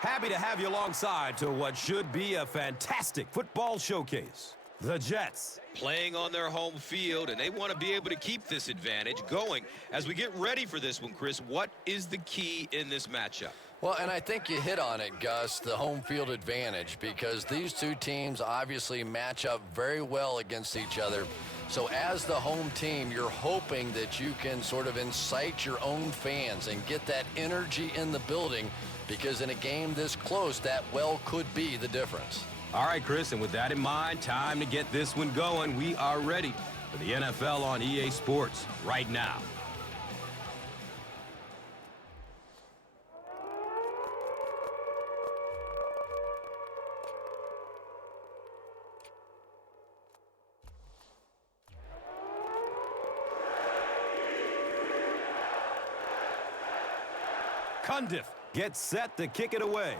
Happy to have you alongside to what should be a fantastic football showcase. The Jets playing on their home field, and they want to be able to keep this advantage going. As we get ready for this one, Chris, what is the key in this matchup? Well, and I think you hit on it, Gus, the home field advantage, because these two teams obviously match up very well against each other. So as the home team, you're hoping that you can sort of incite your own fans and get that energy in the building, because in a game this close, that well could be the difference. All right, Chris, and with that in mind, time to get this one going. We are ready for the NFL on EA Sports right now. Cundiff gets set to kick it away.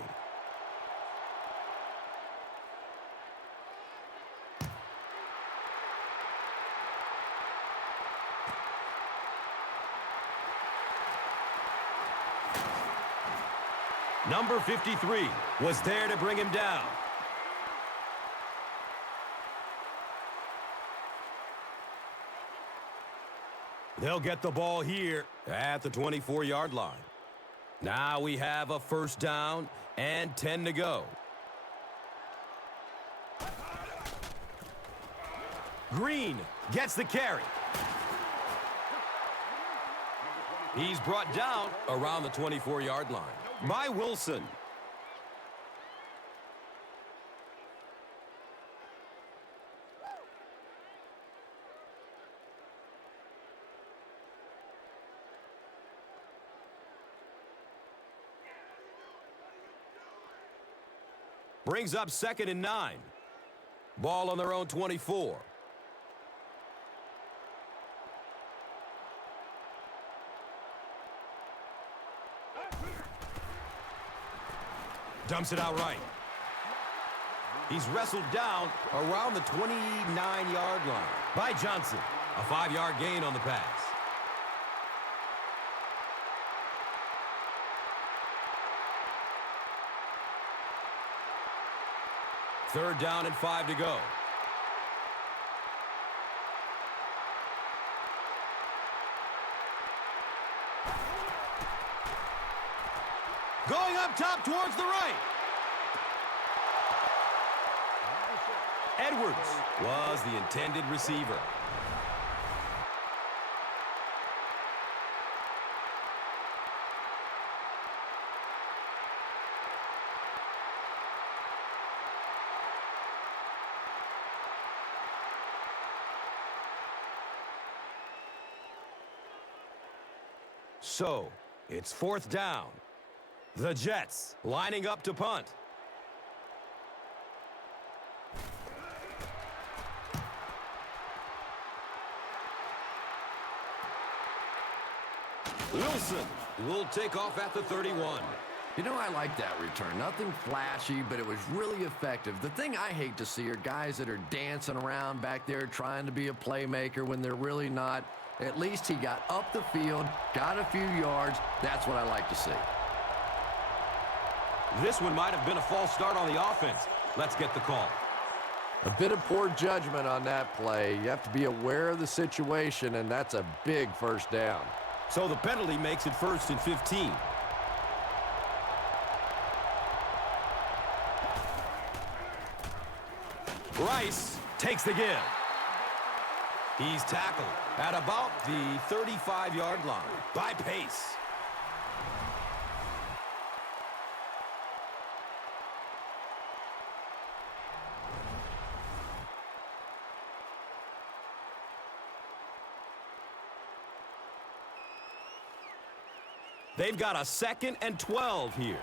Number 53 was there to bring him down. They'll get the ball here at the 24-yard line. Now we have a first down and 10 to go. Green gets the carry. He's brought down around the 24-yard line by Wilson. Brings up 2nd and 9. Ball on their own 24. Dumps it out right. He's wrestled down around the 29-yard line by Johnson. A 5-yard gain on the pass. Third down and 5 to go. Going up top towards the right. Edwards was the intended receiver. So, it's 4th down. The Jets lining up to punt. Wilson will take off at the 31. You know, I like that return. Nothing flashy, but it was really effective. The thing I hate to see are guys that are dancing around back there trying to be a playmaker when they're really not. At least he got up the field, got a few yards. That's what I like to see. This one might have been a false start on the offense. Let's get the call. A bit of poor judgment on that play. You have to be aware of the situation, and that's a big first down. So the penalty makes it 1st and 15. Rice takes the give. He's tackled at about the 35-yard line by Pace. They've got a 2nd and 12 here.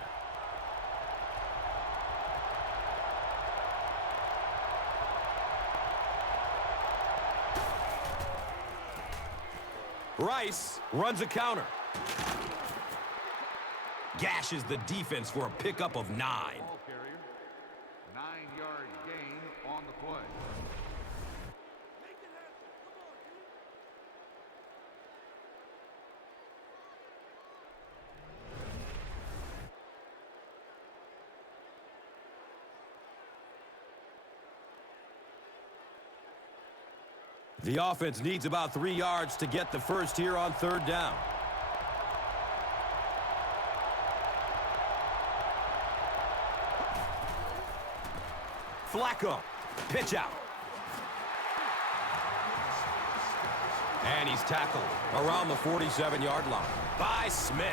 Rice runs a counter. Gashes the defense for a pickup of 9. Ball carrier, 9-yard gain on the play. The offense needs about 3 yards to get the first here on third down. Flacco, pitch out. And he's tackled around the 47-yard line by Smith.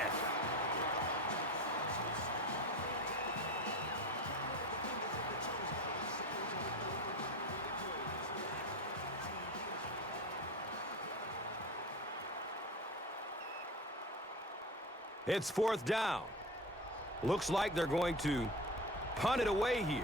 It's fourth down. Looks like they're going to punt it away here.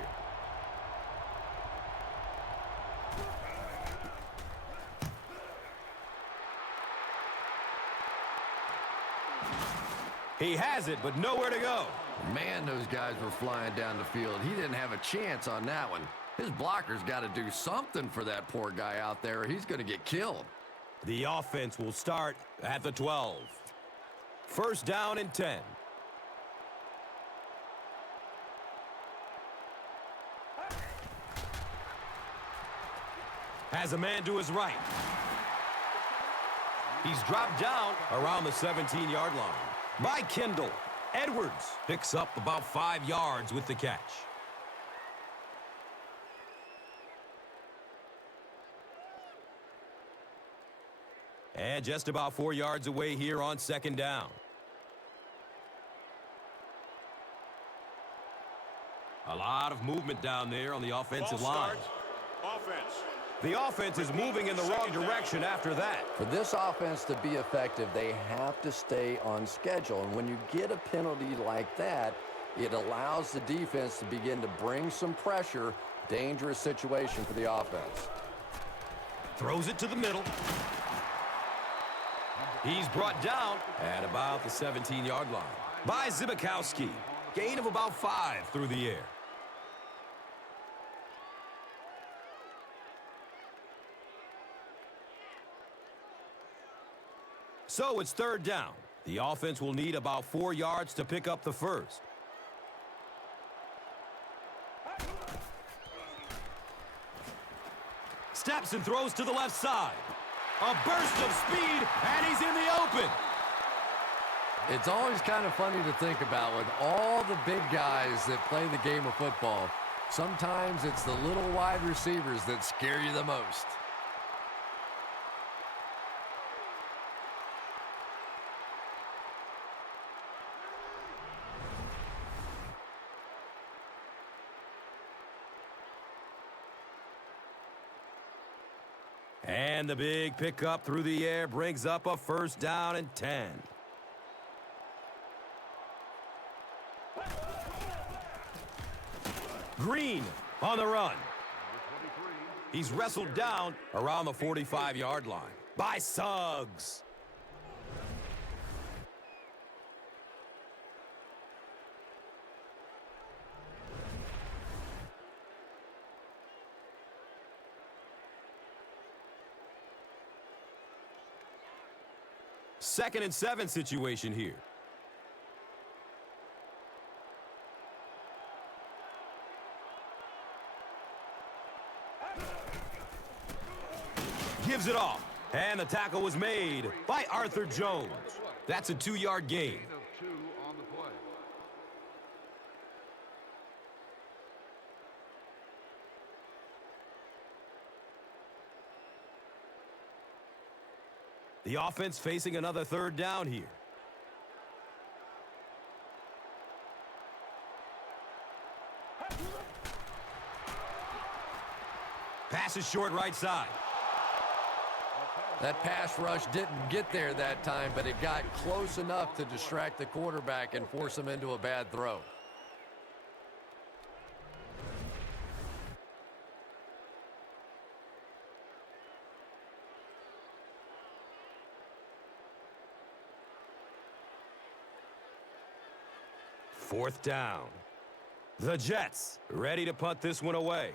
He has it, but nowhere to go. Man, those guys were flying down the field. He didn't have a chance on that one. His blocker's got to do something for that poor guy out there, or he's going to get killed. The offense will start at the 12. First down and 10. Has a man to his right. He's dropped down around the 17-yard line by Kendall. Edwards picks up about 5 yards with the catch. And just about 4 yards away here on second down. A lot of movement down there on the offensive line. Offense. The offense is moving in the wrong direction after that. For this offense to be effective, they have to stay on schedule. And when you get a penalty like that, it allows the defense to begin to bring some pressure. Dangerous situation for the offense. Throws it to the middle. He's brought down at about the 17-yard line by Zibikowski. Gain of about 5 through the air. So it's third down. The offense will need about 4 yards to pick up the first. Steps and throws to the left side. A burst of speed, and he's in the open. It's always kind of funny to think about with all the big guys that play the game of football. Sometimes it's the little wide receivers that scare you the most. And the big pickup through the air brings up a first down and 10. Green on the run. He's wrestled down around the 45-yard line by Suggs. Second and 7 situation here. Gives it off. And the tackle was made by Arthur Jones. That's a 2-yard gain. Gain of 2 on the play. The offense facing another third down here. Pass is short right side. That pass rush didn't get there that time, but it got close enough to distract the quarterback and force him into a bad throw. Fourth down. The Jets ready to punt this one away.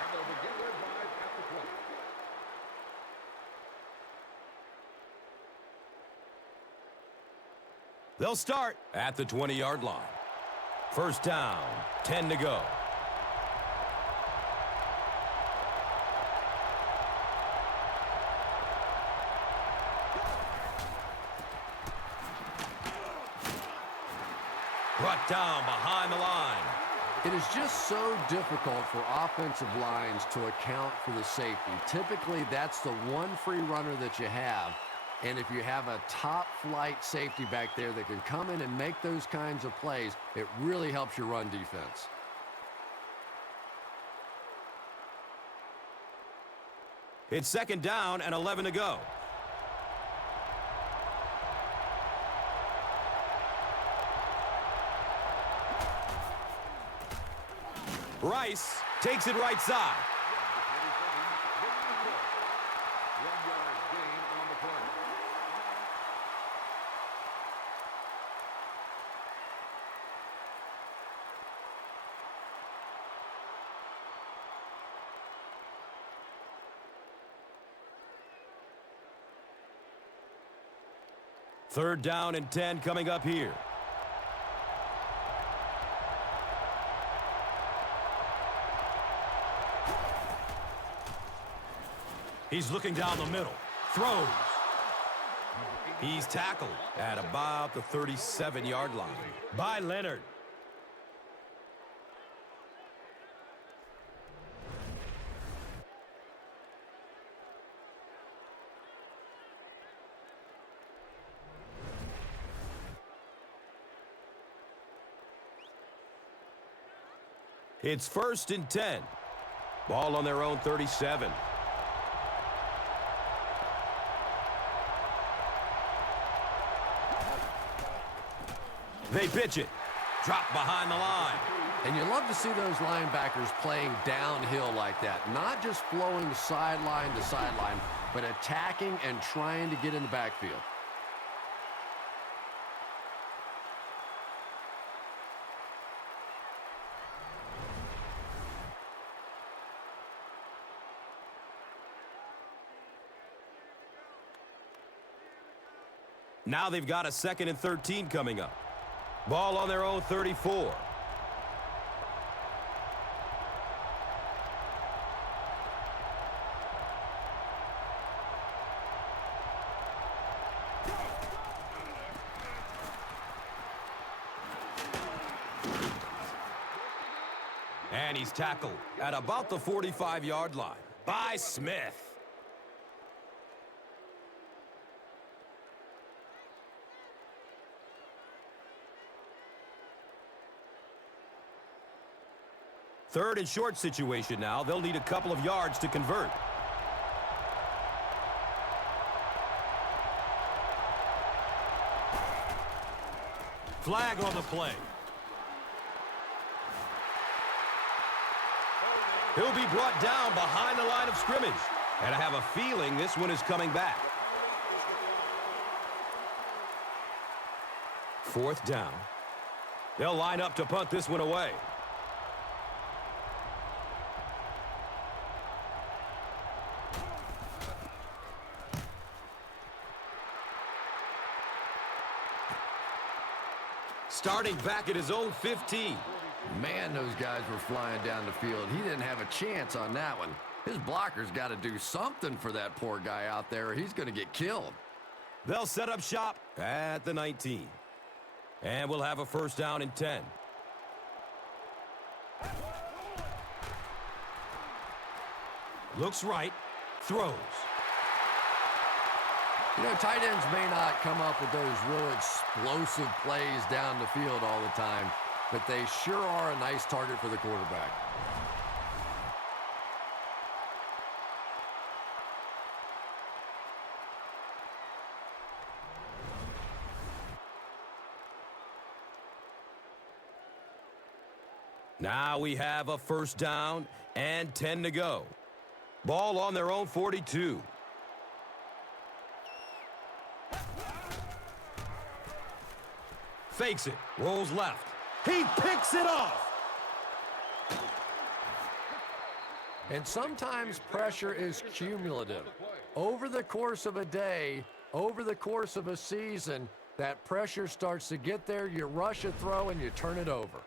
And they'll begin their drive at the 20. They'll start at the 20-yard line. First down, 10 to go. Brought down behind the line. It is just so difficult for offensive lines to account for the safety. Typically, that's the one free runner that you have. And if you have a top-flight safety back there that can come in and make those kinds of plays, it really helps your run defense. It's second down and 11 to go. Rice takes it right side. 1-yard gain on the play. Third down and 10 coming up here. He's looking down the middle. Throws. He's tackled at about the 37-yard line by Leonard. It's first and 10. Ball on their own 37. They pitch it. Drop behind the line. And you love to see those linebackers playing downhill like that. Not just flowing sideline to sideline, but attacking and trying to get in the backfield. Now they've got a second and 13 coming up. Ball on their own 34. And he's tackled at about the 45-yard line by Smith. Third and short situation now. They'll need a couple of yards to convert. Flag on the play. He'll be brought down behind the line of scrimmage. And I have a feeling this one is coming back. Fourth down. They'll line up to punt this one away. Starting back at his own 15. Man, those guys were flying down the field. He didn't have a chance on that one. His blocker's got to do something for that poor guy out there. He's going to get killed. They'll set up shop at the 19. And we'll have a first down and 10. Looks right. Throws. You know, tight ends may not come up with those real explosive plays down the field all the time, but they sure are a nice target for the quarterback. Now we have a first down and 10 to go. Ball on their own 42. Fakes it, rolls left. He picks it off. And sometimes pressure is cumulative. Over the course of a day, over the course of a season, That pressure starts to get there, you rush a throw, and you turn it over.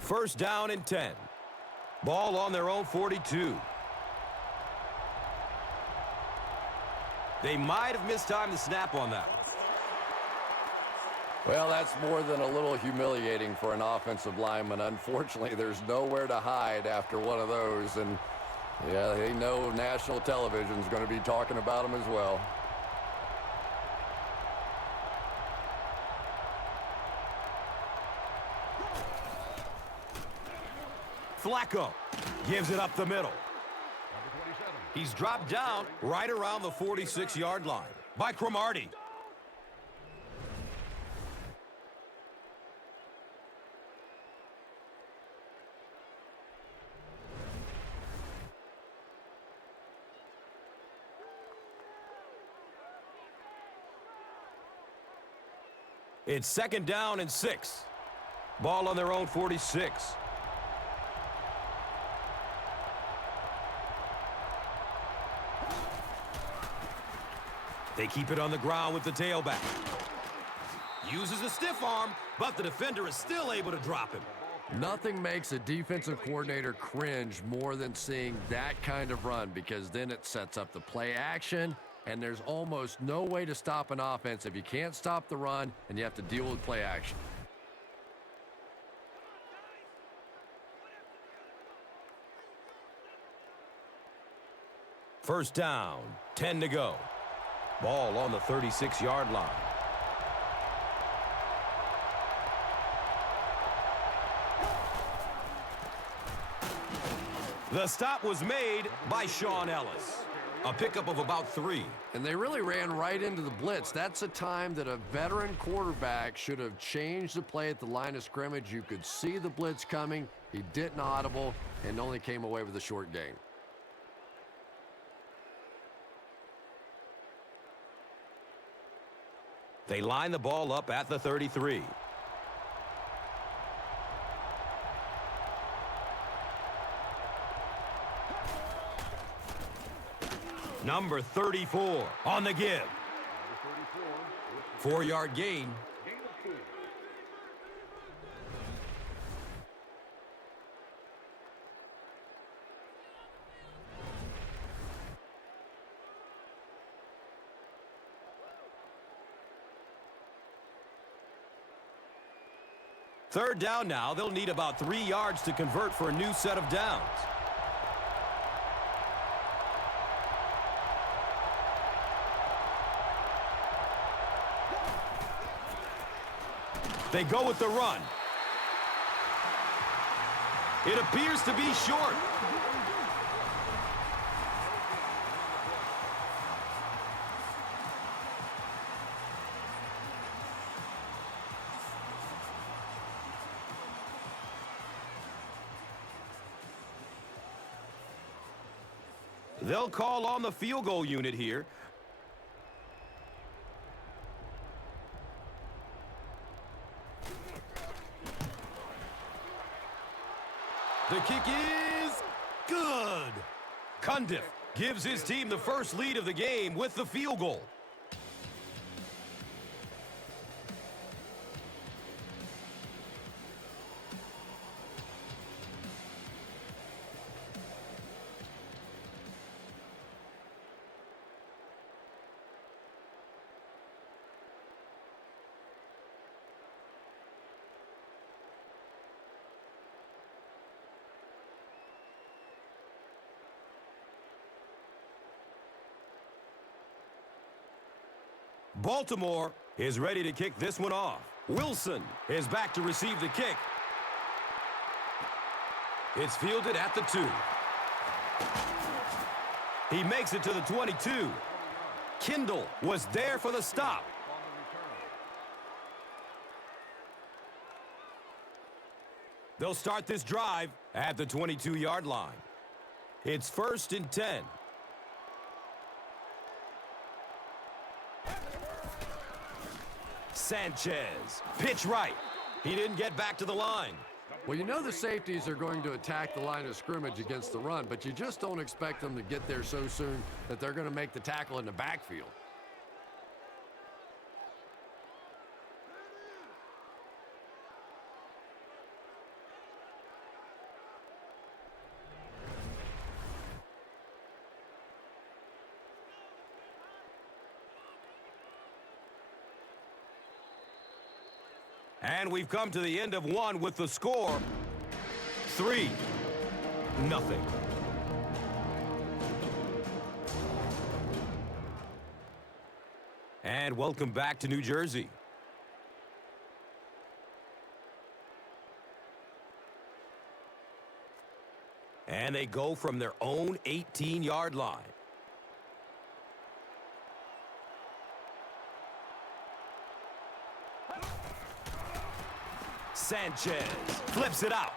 First down and 10. Ball on their own 42. They might have mistimed the snap on that. Well, that's more than a little humiliating for an offensive lineman. Unfortunately, there's nowhere to hide after one of those. And, yeah, they know national television is going to be talking about them as well. Flacco gives it up the middle. He's dropped down right around the 46-yard line by Cromartie. It's second down and 6. Ball on their own 46. They keep it on the ground with the tailback. Uses a stiff arm, but the defender is still able to drop him. Nothing makes a defensive coordinator cringe more than seeing that kind of run, because then it sets up the play action, and there's almost no way to stop an offense if you can't stop the run and you have to deal with play action. First down, 10 to go. Ball on the 36-yard line. The stop was made by Shaun Ellis. A pickup of about 3. And they really ran right into the blitz. That's a time that a veteran quarterback should have changed the play at the line of scrimmage. You could see the blitz coming. He didn't audible and only came away with a short gain. They line the ball up at the 33. Number 34 on the give. 4-yard gain. Third down now. They'll need about 3 yards to convert for a new set of downs. They go with the run. It appears to be short. They'll call on the field goal unit here. The kick is good. Cundiff gives his team the first lead of the game with the field goal. Baltimore is ready to kick this one off. Wilson is back to receive the kick. It's fielded at the 2. He makes it to the 22. Kindle was there for the stop. They'll start this drive at the 22-yard line. It's first and 10. Sanchez, pitch right. He didn't get back to the line. Well, you know the safeties are going to attack the line of scrimmage against the run, but you just don't expect them to get there so soon that they're going to make the tackle in the backfield. And we've come to the end of one with the score 3-0. And welcome back to New Jersey. And they go from their own 18-yard line. Sanchez flips it out,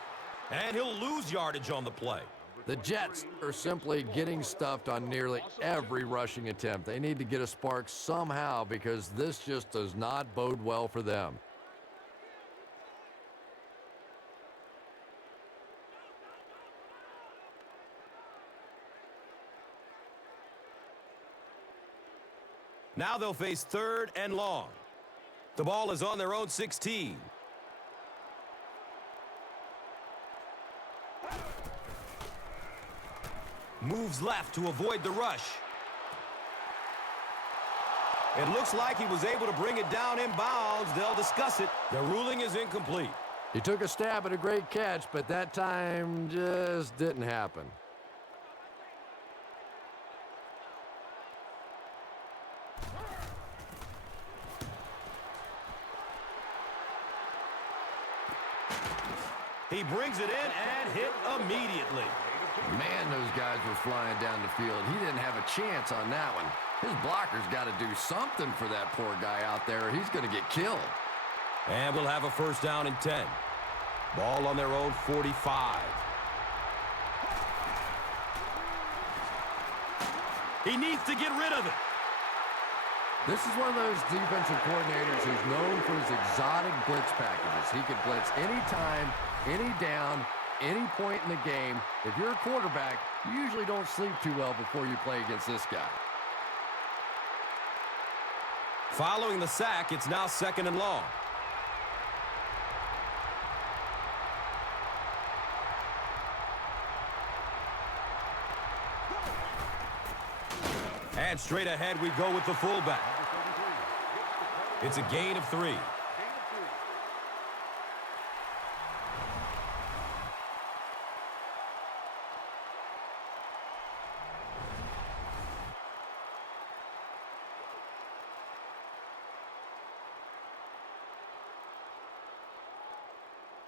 and he'll lose yardage on the play. The Jets are simply getting stuffed on nearly every rushing attempt. They need to get a spark somehow because this just does not bode well for them. Now they'll face 3rd and long. The ball is on their own 16. Moves left to avoid the rush. It looks like he was able to bring it down in bounds. They'll discuss it. The ruling is incomplete. He took a stab at a great catch, but that time just didn't happen. He brings it in and hit immediately. Man, those guys were flying down the field. He didn't have a chance on that one. His blocker's got to do something for that poor guy out there. He's going to get killed. And we'll have a 1st down and 10. Ball on their own 45. He needs to get rid of it. This is one of those defensive coordinators who's known for his exotic blitz packages. He can blitz anytime, any down, any point in the game. If you're a quarterback, you usually don't sleep too well before you play against this guy. Following the sack, it's now 2nd and long. And straight ahead we go with the fullback. It's a gain of 3.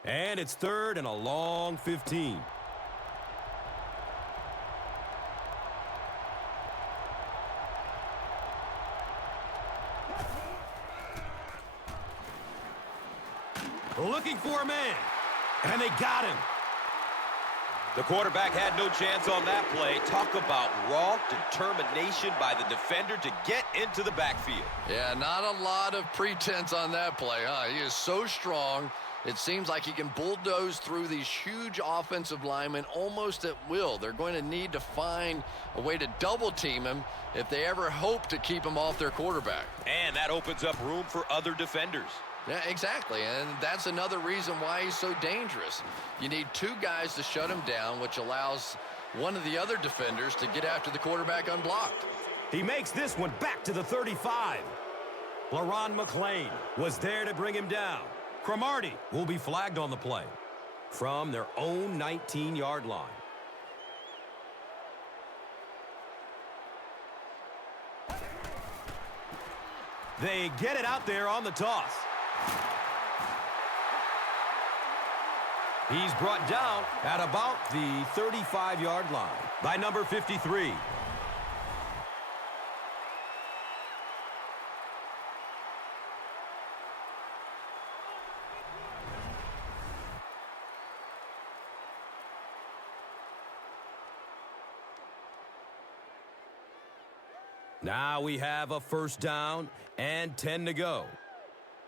And it's 3rd and a long 15. Looking for a man, and they got him. The quarterback had no chance on that play. Talk about raw determination by the defender to get into the backfield. Yeah, not a lot of pretense on that play, huh? He is so strong. It seems like he can bulldoze through these huge offensive linemen almost at will. They're going to need to find a way to double team him if they ever hope to keep him off their quarterback. And that opens up room for other defenders. Yeah, exactly, and that's another reason why he's so dangerous. You need 2 guys to shut him down, which allows one of the other defenders to get after the quarterback unblocked. He makes this one back to the 35. LaRon McClain was there to bring him down. Cromartie will be flagged on the play from their own 19-yard line. They get it out there on the toss. He's brought down at about the 35-yard line by number 53. Now we have a 1st down and 10 to go.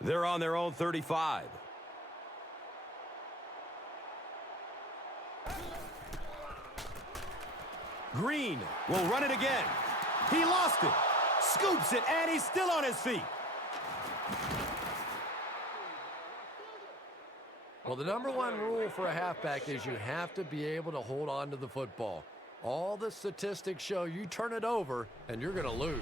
They're on their own 35. Green will run it again. He lost it. Scoops it, and he's still on his feet. Well, the number one rule for a halfback is you have to be able to hold on to the football. All the statistics show you turn it over, and you're going to lose.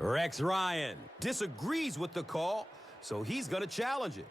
Rex Ryan disagrees with the call, so he's going to challenge it.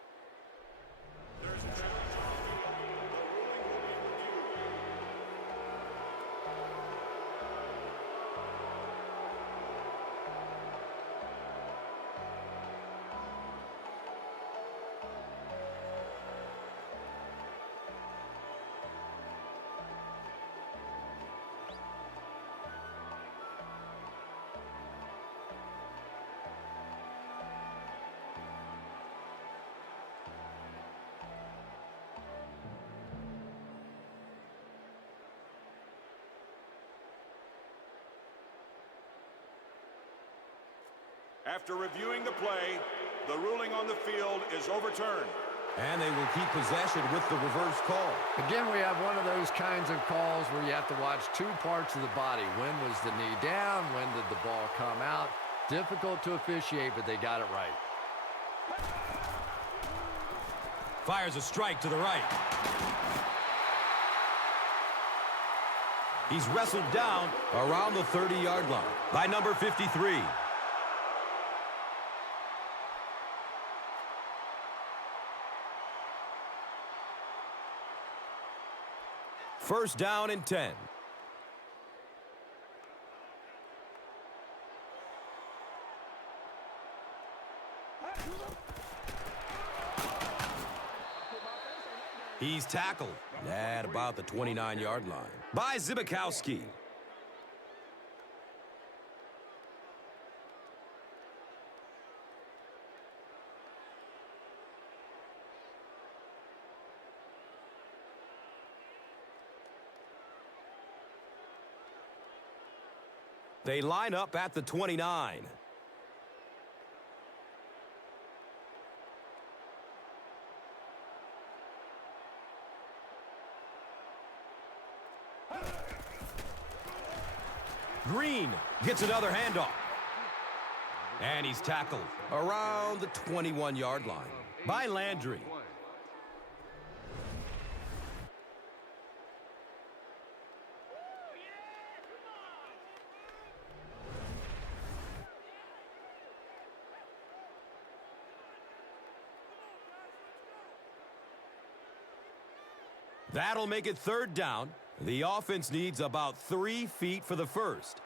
After reviewing the play, the ruling on the field is overturned. And they will keep possession with the reverse call. Again, we have one of those kinds of calls where you have to watch two parts of the body. When was the knee down? When did the ball come out? Difficult to officiate, but they got it right. Fires a strike to the right. He's wrestled down around the 30-yard line by number 53. First down and 10. He's tackled at about the 29-yard line by Zibikowski. They line up at the 29. Green gets another handoff. And he's tackled around the 21-yard line by Landry. That'll make it third down. The offense needs about 3 feet for the first.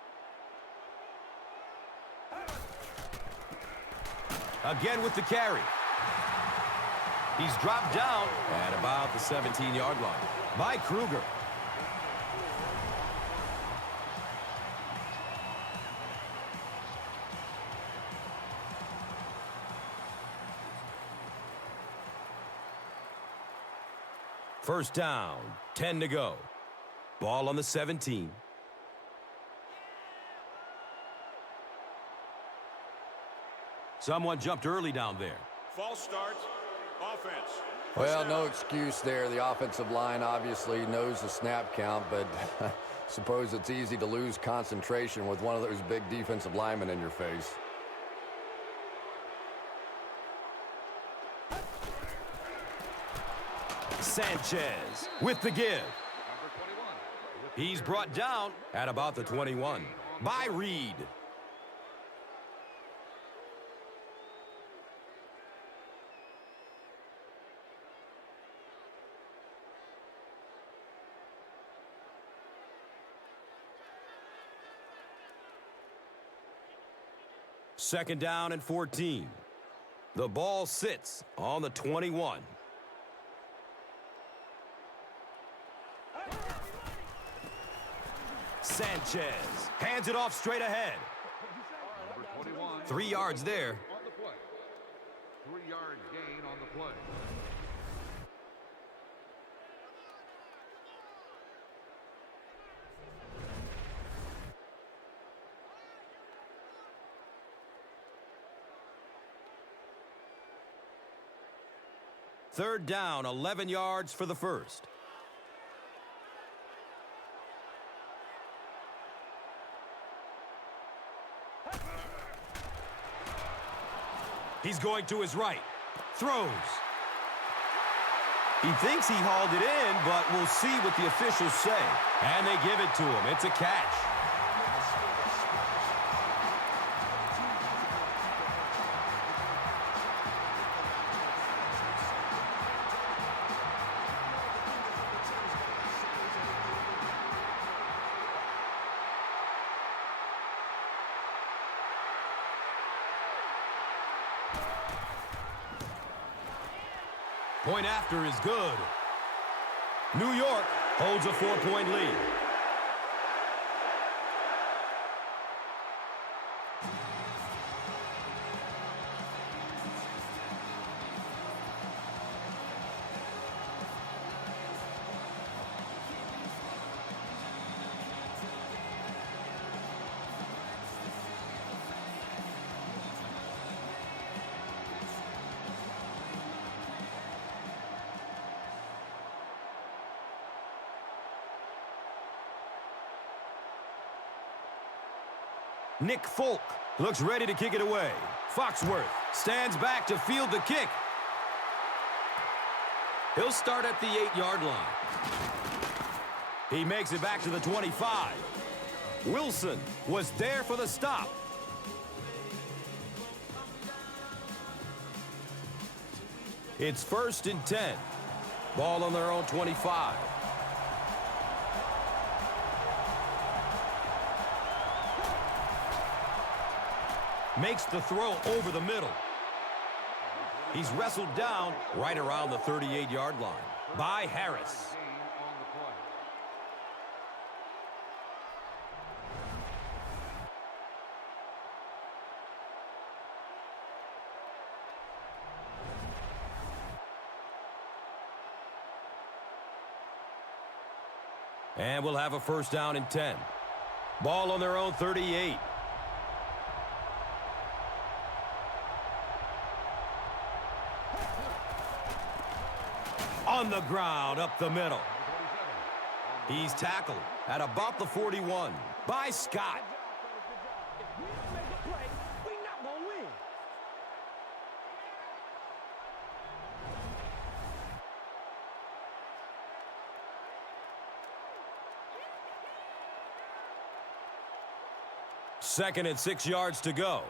Again with the carry. He's dropped down at about the 17-yard line by Kruger. First down, 10 to go. Ball on the 17. Someone jumped early down there. False start, offense. Well, no excuse there. The offensive line obviously knows the snap count, but suppose it's easy to lose concentration with one of those big defensive linemen in your face. Sanchez with the give. He's brought down at about the 21 by Reed. Second down and 14. The ball sits on the 21. Sanchez hands it off straight ahead. 3 yards there. On the play. 3-yard gain on the play. Third down, 11 yards for the first. He's going to his right. Throws. He thinks he hauled it in, but we'll see what the officials say. And they give it to him. It's a catch. Point after is good. New York holds a 4-point lead. Nick Folk looks ready to kick it away. Foxworth stands back to field the kick. He'll start at the 8-yard line. He makes it back to the 25. Wilson was there for the stop. It's 1st and 10. Ball on their own 25. Makes the throw over the middle. He's wrestled down right around the 38-yard line by Harris. And we'll have a 1st down and 10. Ball on their own 38. On the ground, up the middle. He's tackled at about the 41 by Scott. Second and 6 yards to go.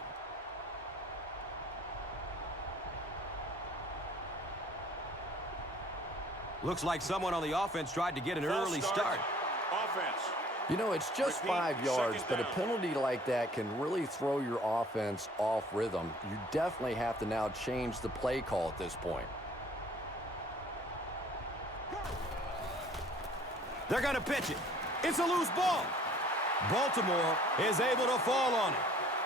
Looks like someone on the offense tried to get an early start. Offense. You know, it's just 5 yards, but a penalty like that can really throw your offense off rhythm. You definitely have to now change the play call at this point. They're going to pitch it. It's a loose ball. Baltimore is able to fall on it.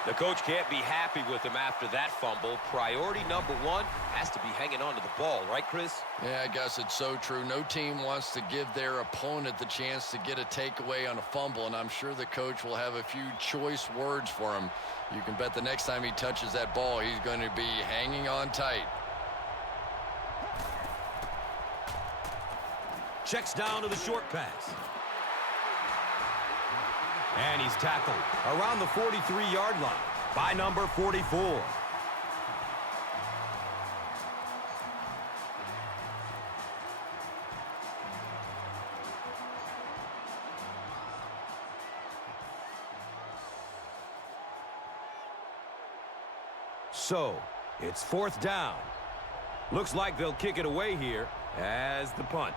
The coach can't be happy with him after that fumble. Priority number one has to be hanging on to the ball, right, Chris? Yeah, I guess it's so true. No team wants to give their opponent the chance to get a takeaway on a fumble, and I'm sure the coach will have a few choice words for him. You can bet the next time he touches that ball, he's going to be hanging on tight. Checks down to the short pass. And he's tackled around the 43-yard line by number 44. So, it's 4th down. Looks like they'll kick it away here as the punt.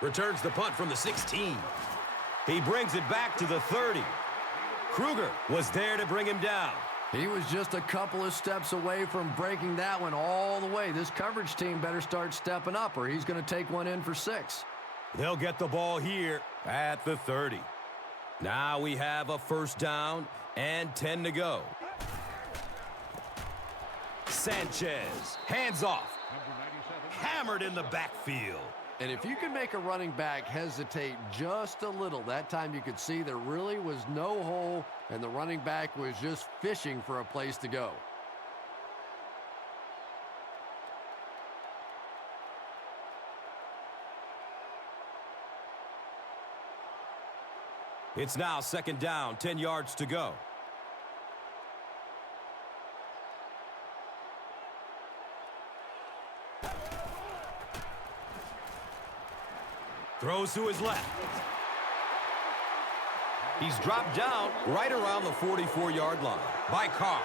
Returns the punt from the 16. He brings it back to the 30. Kruger was there to bring him down. He was just a couple of steps away from breaking that one all the way. This coverage team better start stepping up or he's going to take one in for 6. They'll get the ball here at the 30. Now we have a 1st down and 10 to go. Sanchez, hands off. Hammered in the backfield. And if you can make a running back hesitate just a little, that time you could see there really was no hole, and the running back was just fishing for a place to go. It's now 2nd down, 10 yards to go. Throws to his left. He's dropped down right around the 44-yard line by Carr.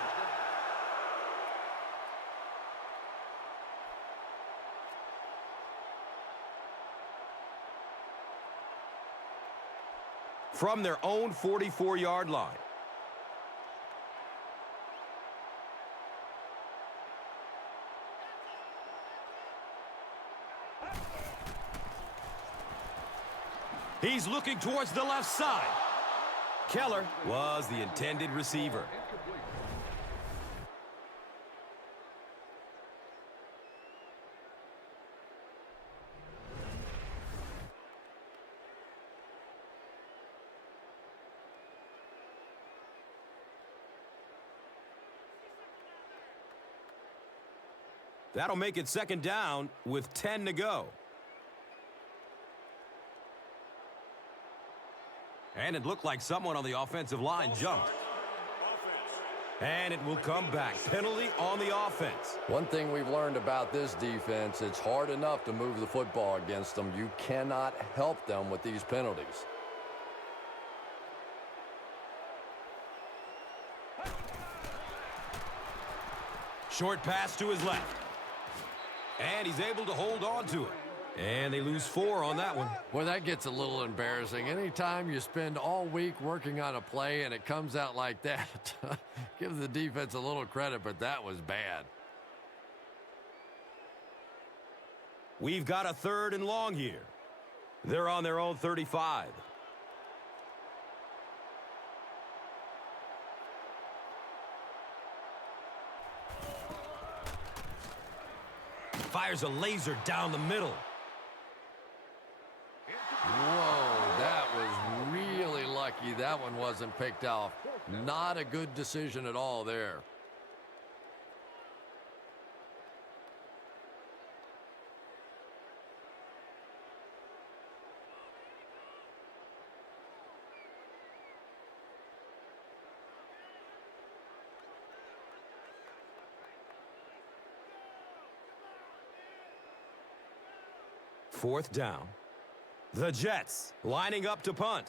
From their own 44-yard line. He's looking towards the left side. Keller was the intended receiver. That'll make it 2nd down with 10 to go. And it looked like someone on the offensive line jumped. And it will come back. Penalty on the offense. One thing we've learned about this defense, it's hard enough to move the football against them. You cannot help them with these penalties. Short pass to his left. And he's able to hold on to it. And they lose 4 on that one. Boy, that gets a little embarrassing. Anytime you spend all week working on a play and it comes out like that, give the defense a little credit, but that was bad. We've got a 3rd and long here. They're on their own 35. Fires a laser down the middle. Whoa, that was really lucky that one wasn't picked off. Not a good decision at all there. Fourth down. The Jets lining up to punt.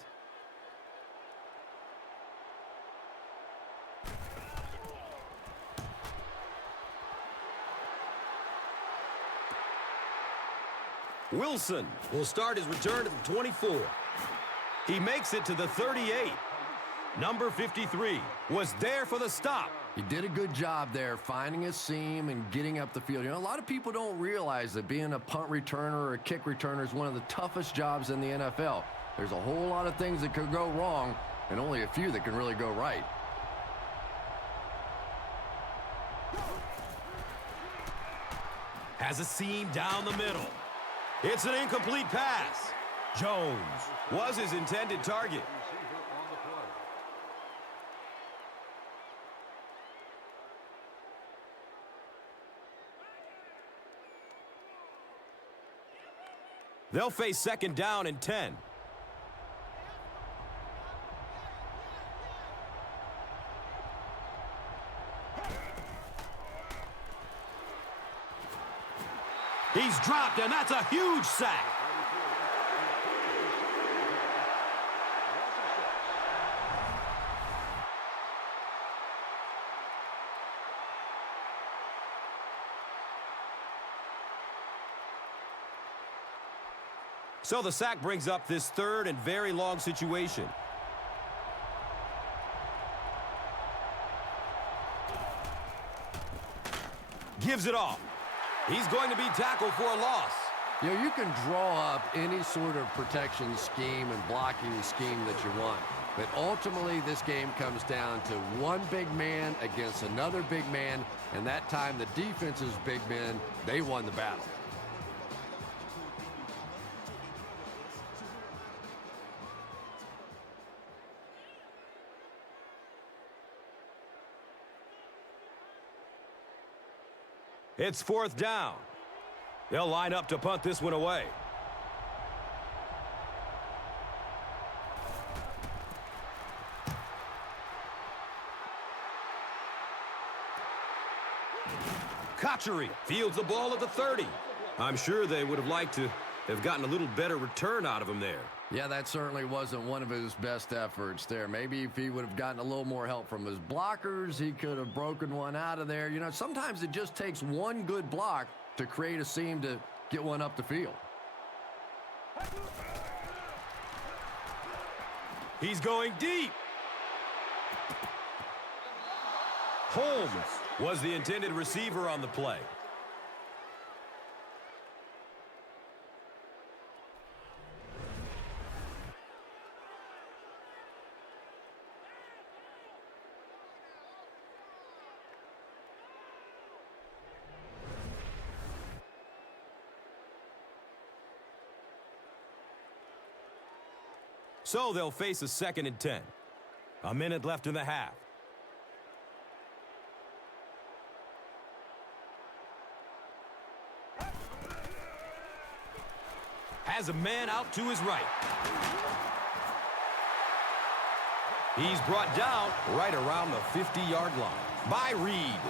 Wilson will start his return at the 24. He makes it to the 38. Number 53 was there for the stop. He did a good job there finding a seam and getting up the field. You know, a lot of people don't realize that being a punt returner or a kick returner is one of the toughest jobs in the NFL. There's a whole lot of things that could go wrong and only a few that can really go right. Has a seam down the middle. It's an incomplete pass. Jones was his intended target. They'll face 2nd down and 10. He's dropped, and that's a huge sack. So the sack brings up this 3rd and very long situation. Gives it off. He's going to be tackled for a loss. You know, you can draw up any sort of protection scheme and blocking scheme that you want. But ultimately, this game comes down to one big man against another big man. And that time, the defense's big men, they won the battle. It's 4th down. They'll line up to punt this one away. Kochery fields the ball at the 30. I'm sure they would have liked to have gotten a little better return out of him there. Yeah, that certainly wasn't one of his best efforts there. Maybe if he would have gotten a little more help from his blockers, he could have broken one out of there. You know, sometimes it just takes one good block to create a seam to get one up the field. He's going deep. Holmes was the intended receiver on the play. So they'll face a 2nd and 10. A minute left in the half. Has a man out to his right. He's brought down right around the 50-yard line by Reed.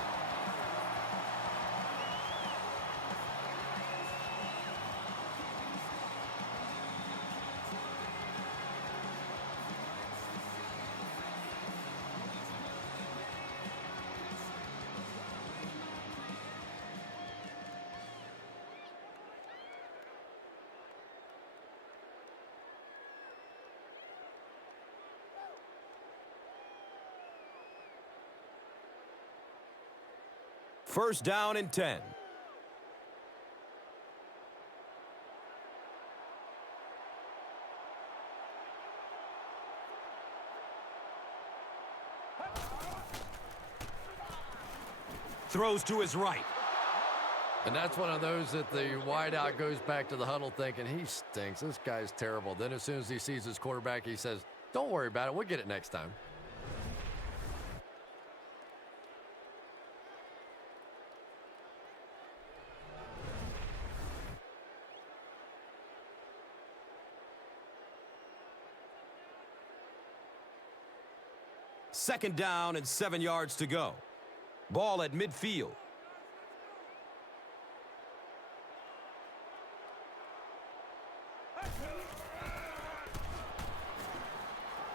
First down and 10. Throws to his right. And that's one of those that the wideout goes back to the huddle thinking, he stinks. This guy's terrible. Then as soon as he sees his quarterback, he says, don't worry about it. We'll get it next time. Second down and 7 yards to go. Ball at midfield.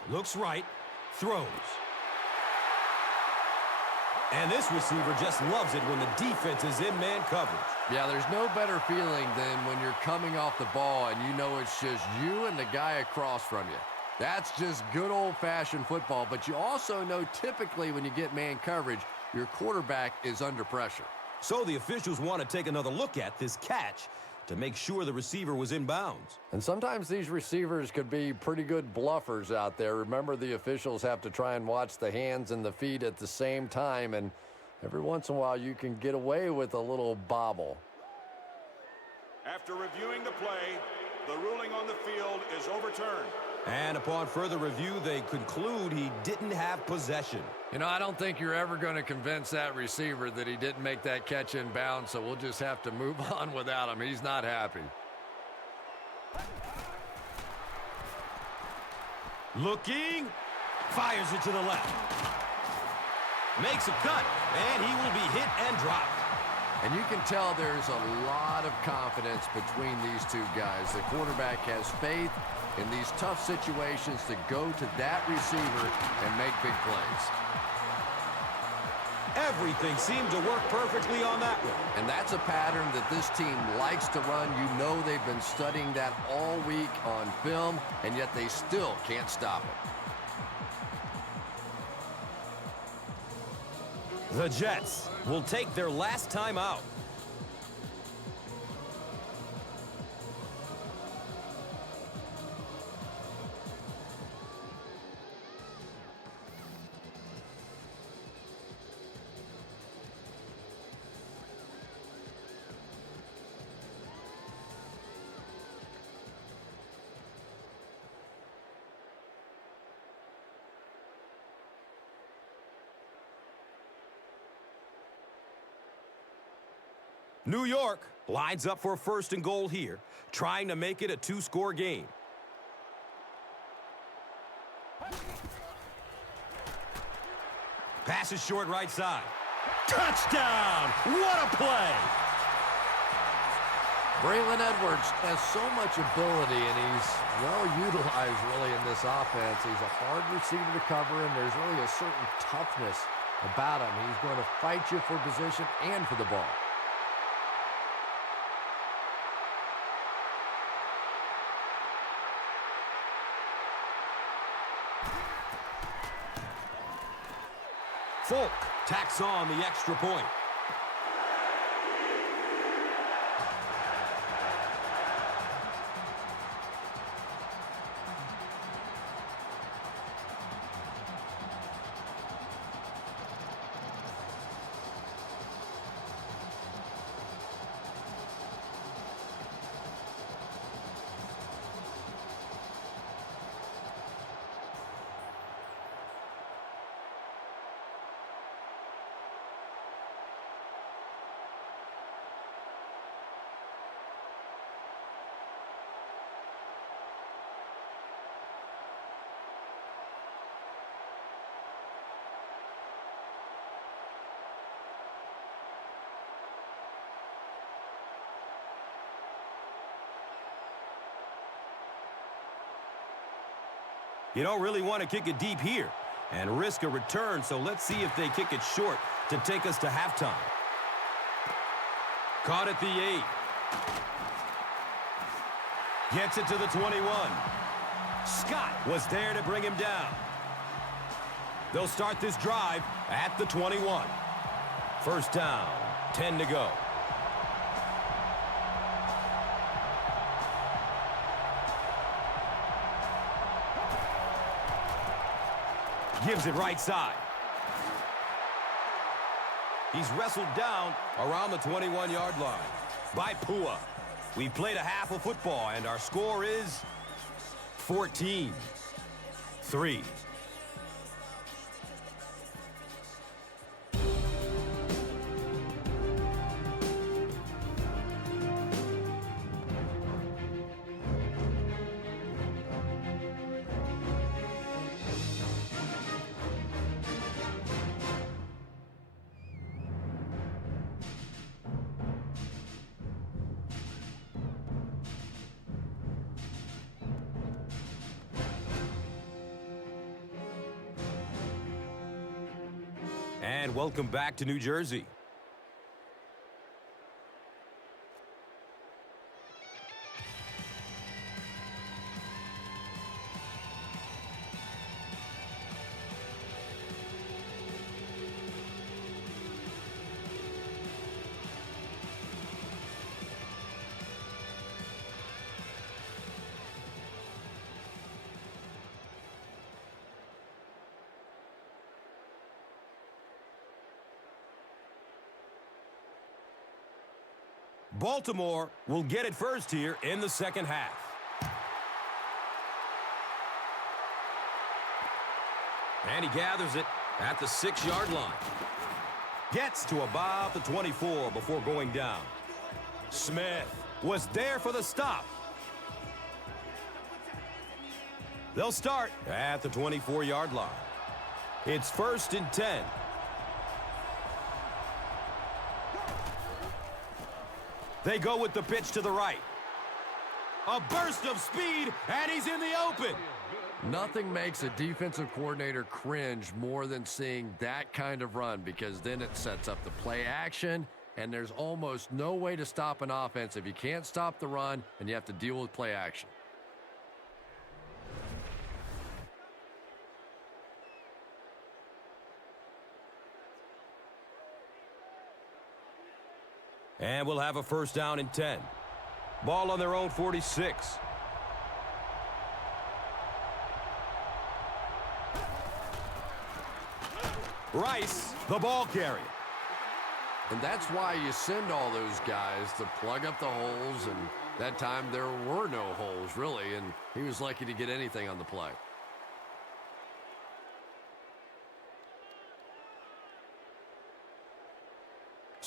Looks right. Throws. And this receiver just loves it when the defense is in man coverage. Yeah, there's no better feeling than when you're coming off the ball and you know it's just you and the guy across from you. That's just good old-fashioned football, but you also know typically when you get man coverage, your quarterback is under pressure. So the officials want to take another look at this catch to make sure the receiver was in bounds. And sometimes these receivers could be pretty good bluffers out there. Remember, the officials have to try and watch the hands and the feet at the same time, and every once in a while you can get away with a little bobble. After reviewing the play, the ruling on the field is overturned. And upon further review, they conclude he didn't have possession. You know, I don't think you're ever going to convince that receiver that he didn't make that catch in bounds, so we'll just have to move on without him. He's not happy. Looking, fires it to the left. Makes a cut, and he will be hit and dropped. And you can tell there's a lot of confidence between these two guys. The quarterback has faith in these tough situations to go to that receiver and make big plays. Everything seemed to work perfectly on that one. And that's a pattern that this team likes to run. You know they've been studying that all week on film, and yet they still can't stop it. The Jets will take their last time out. New York lines up for a 1st and goal here, trying to make it a 2-score game. Pass is short right side. Touchdown! What a play! Braylon Edwards has so much ability, and he's well utilized really in this offense. He's a hard receiver to cover, and there's really a certain toughness about him. He's going to fight you for position and for the ball. Folk tacks on the extra point. You don't really want to kick it deep here and risk a return, so let's see if they kick it short to take us to halftime. Caught at the 8. Gets it to the 21. Scott was there to bring him down. They'll start this drive at the 21. 1st down, 10 to go. Gives it right side. He's wrestled down around the 21-yard line by Pua. We've played a half of football, and our score is 14-3. And welcome back to New Jersey. Baltimore will get it first here in the 2nd half. And he gathers it at the 6-yard line. Gets to about the 24 before going down. Smith was there for the stop. They'll start at the 24-yard line. It's 1st and 10. They go with the pitch to the right. A burst of speed, and he's in the open. Nothing makes a defensive coordinator cringe more than seeing that kind of run, because then it sets up the play action, and there's almost no way to stop an offense if you can't stop the run and you have to deal with play action. And we'll have a 1st down and 10. Ball on their own 46. Rice, the ball carrier. And that's why you send all those guys to plug up the holes, and that time there were no holes, really, and he was lucky to get anything on the play.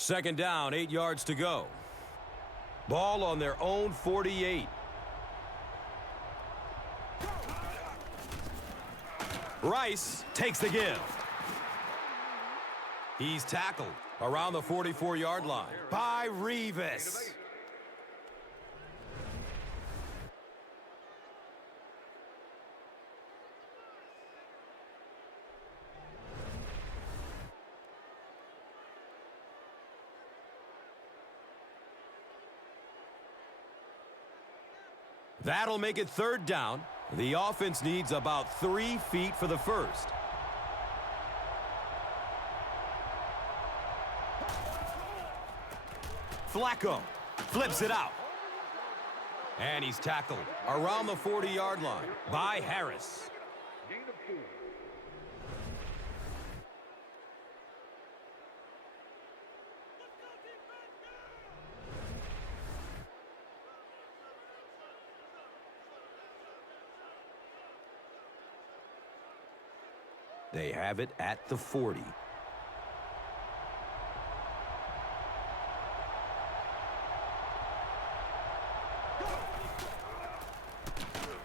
Second down, 8 yards to go. Ball on their own 48. Rice takes the give. He's tackled around the 44-yard line by Revis. That'll make it third down. The offense needs about 3 feet for the first. Flacco flips it out. And he's tackled around the 40-yard line by Harris. Gain of 4. They have it at the 40.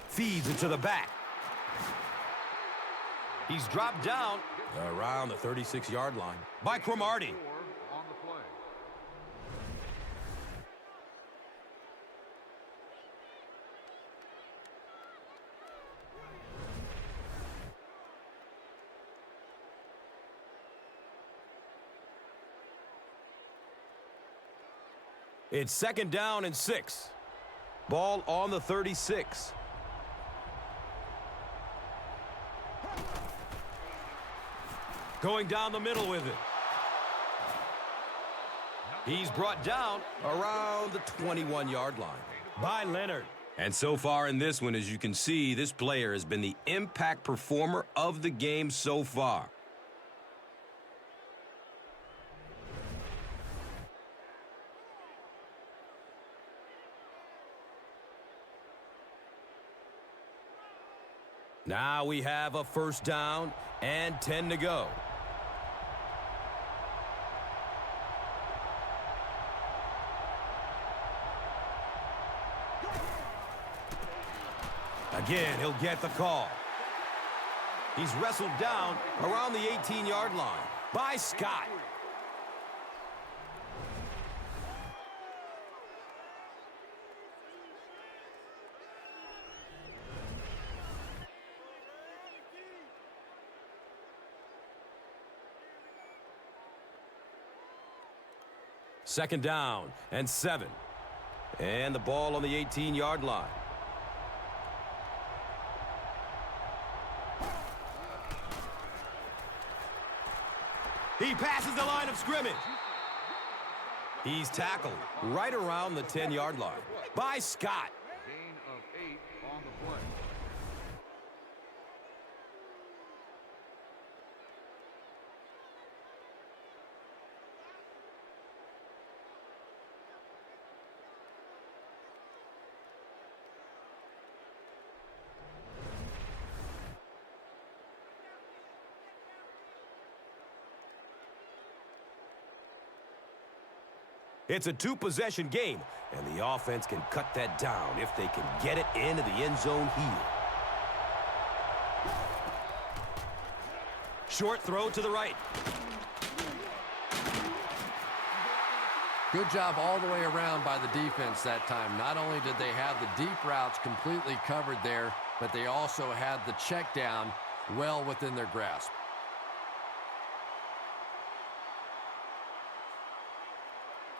Feeds it to the back. He's dropped down around the 36-yard line by Cromartie. On the play. It's second down and 6. Ball on the 36. Going down the middle with it. He's brought down around the 21-yard line by Leonard. And so far in this one, as you can see, this player has been the impact performer of the game so far. Now we have a first down and 10 to go. Again, he'll get the call. He's wrestled down around the 18-yard line by Scott. Second down and 7. And the ball on the 18-yard line. He passes the line of scrimmage. He's tackled right around the 10-yard line by Scott. Gain of 8 on the play. It's a 2-possession game, and the offense can cut that down if they can get it into the end zone here. Short throw to the right. Good job all the way around by the defense that time. Not only did they have the deep routes completely covered there, but they also had the check down well within their grasp.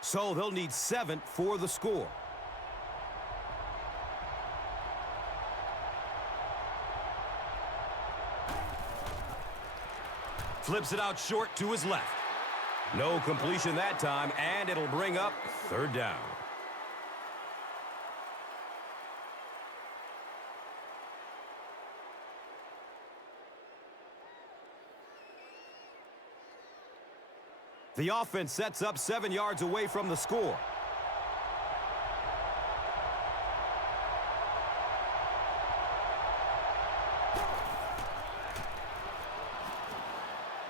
So they'll need 7 for the score. Flips it out short to his left. No completion that time, and it'll bring up third down. The offense sets up 7 yards away from the score.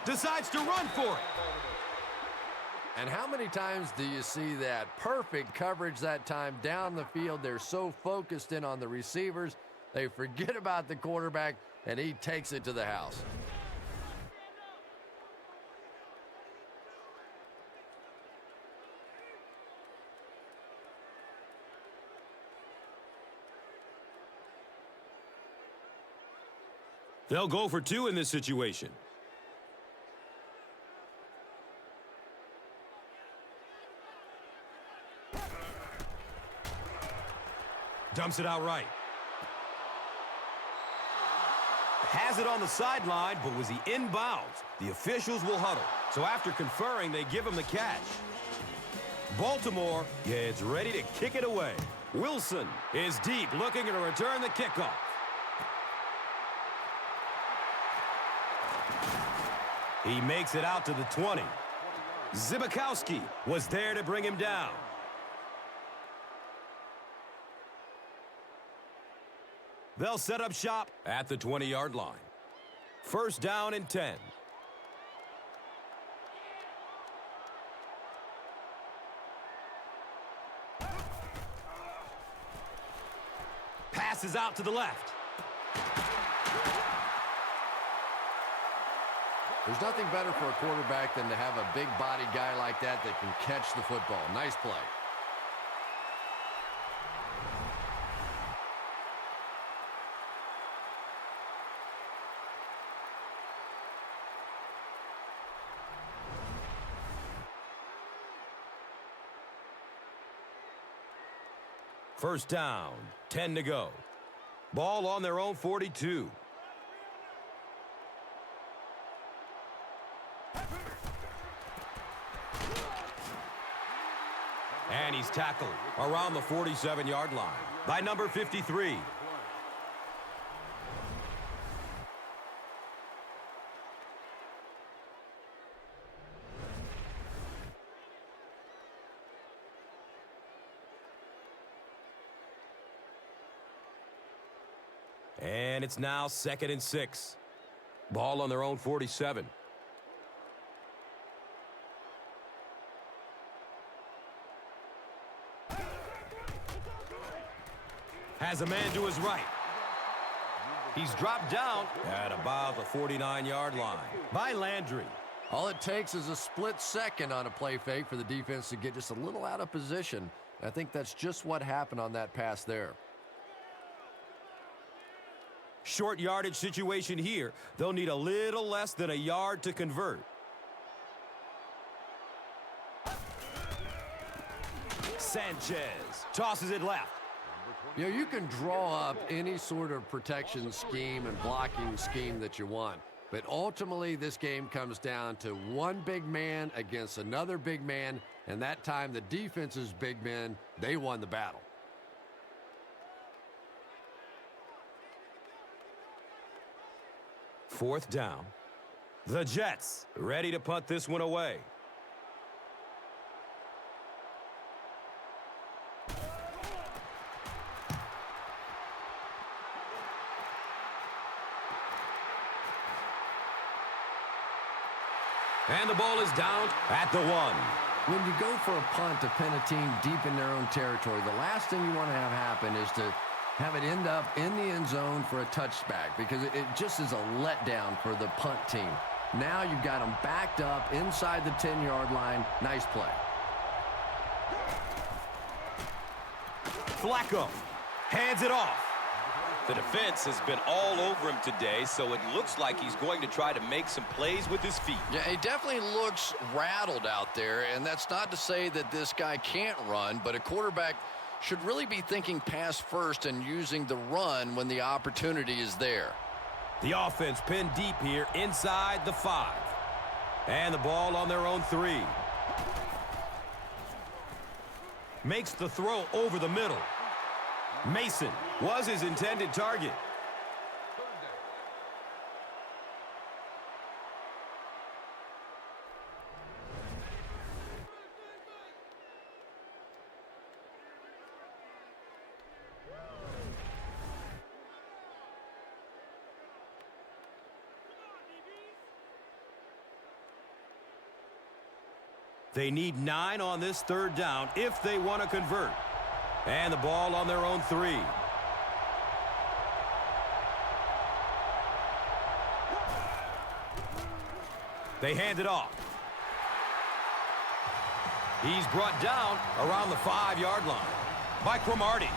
Decides to run for it. And how many times do you see that? Perfect coverage that time down the field. They're so focused in on the receivers, they forget about the quarterback, and he takes it to the house. They'll go for 2 in this situation. Dumps it out right. Has it on the sideline, but was he inbounds? The officials will huddle. So after conferring, they give him the catch. Baltimore gets ready to kick it away. Wilson is deep, looking to return the kickoff. He makes it out to the 20. Zibikowski was there to bring him down. They'll set up shop at the 20-yard line. First down and 10. Passes out to the left. There's nothing better for a quarterback than to have a big body guy like that can catch the football. Nice play. First down, 10 to go. Ball on their own 42. And he's tackled around the 47-yard line by number 53. And it's now 2nd and 6. Ball on their own 47. Has a man to his right. He's dropped down at about the 49-yard line by Landry. All it takes is a split second on a play fake for the defense to get just a little out of position. I think that's just what happened on that pass there. Short yardage situation here. They'll need a little less than a yard to convert. Sanchez tosses it left. You know, you can draw up any sort of protection scheme and blocking scheme that you want. But ultimately, this game comes down to one big man against another big man. And that time, the defense's big men, they won the battle. Fourth down. The Jets ready to punt this one away. And the ball is down at the 1. When you go for a punt to pin a team deep in their own territory, the last thing you want to have happen is to have it end up in the end zone for a touchback, because it just is a letdown for the punt team. Now you've got them backed up inside the 10-yard line. Nice play. Flacco hands it off. The defense has been all over him today, so it looks like he's going to try to make some plays with his feet. Yeah, he definitely looks rattled out there, and that's not to say that this guy can't run, but a quarterback should really be thinking pass first and using the run when the opportunity is there. The offense pinned deep here inside the 5. And the ball on their own 3. Makes the throw over the middle. Mason was his intended target. They need 9 on this 3rd down if they want to convert. And the ball on their own 3. They hand it off. He's brought down around the 5-yard line by Cromartie.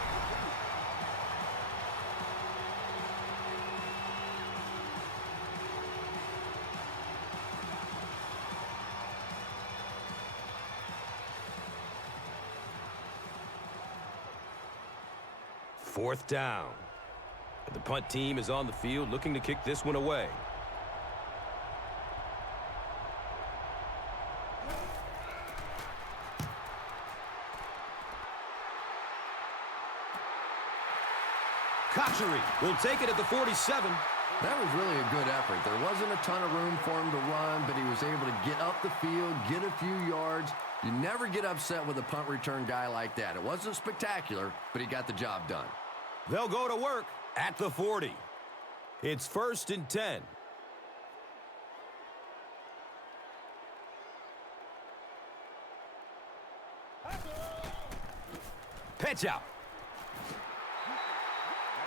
Fourth down. The punt team is on the field looking to kick this one away. Kochery will take it at the 47. That was really a good effort. There wasn't a ton of room for him to run, but he was able to get up the field, get a few yards. You never get upset with a punt return guy like that. It wasn't spectacular, but he got the job done. They'll go to work at the 40. It's 1st and 10. Pitch out.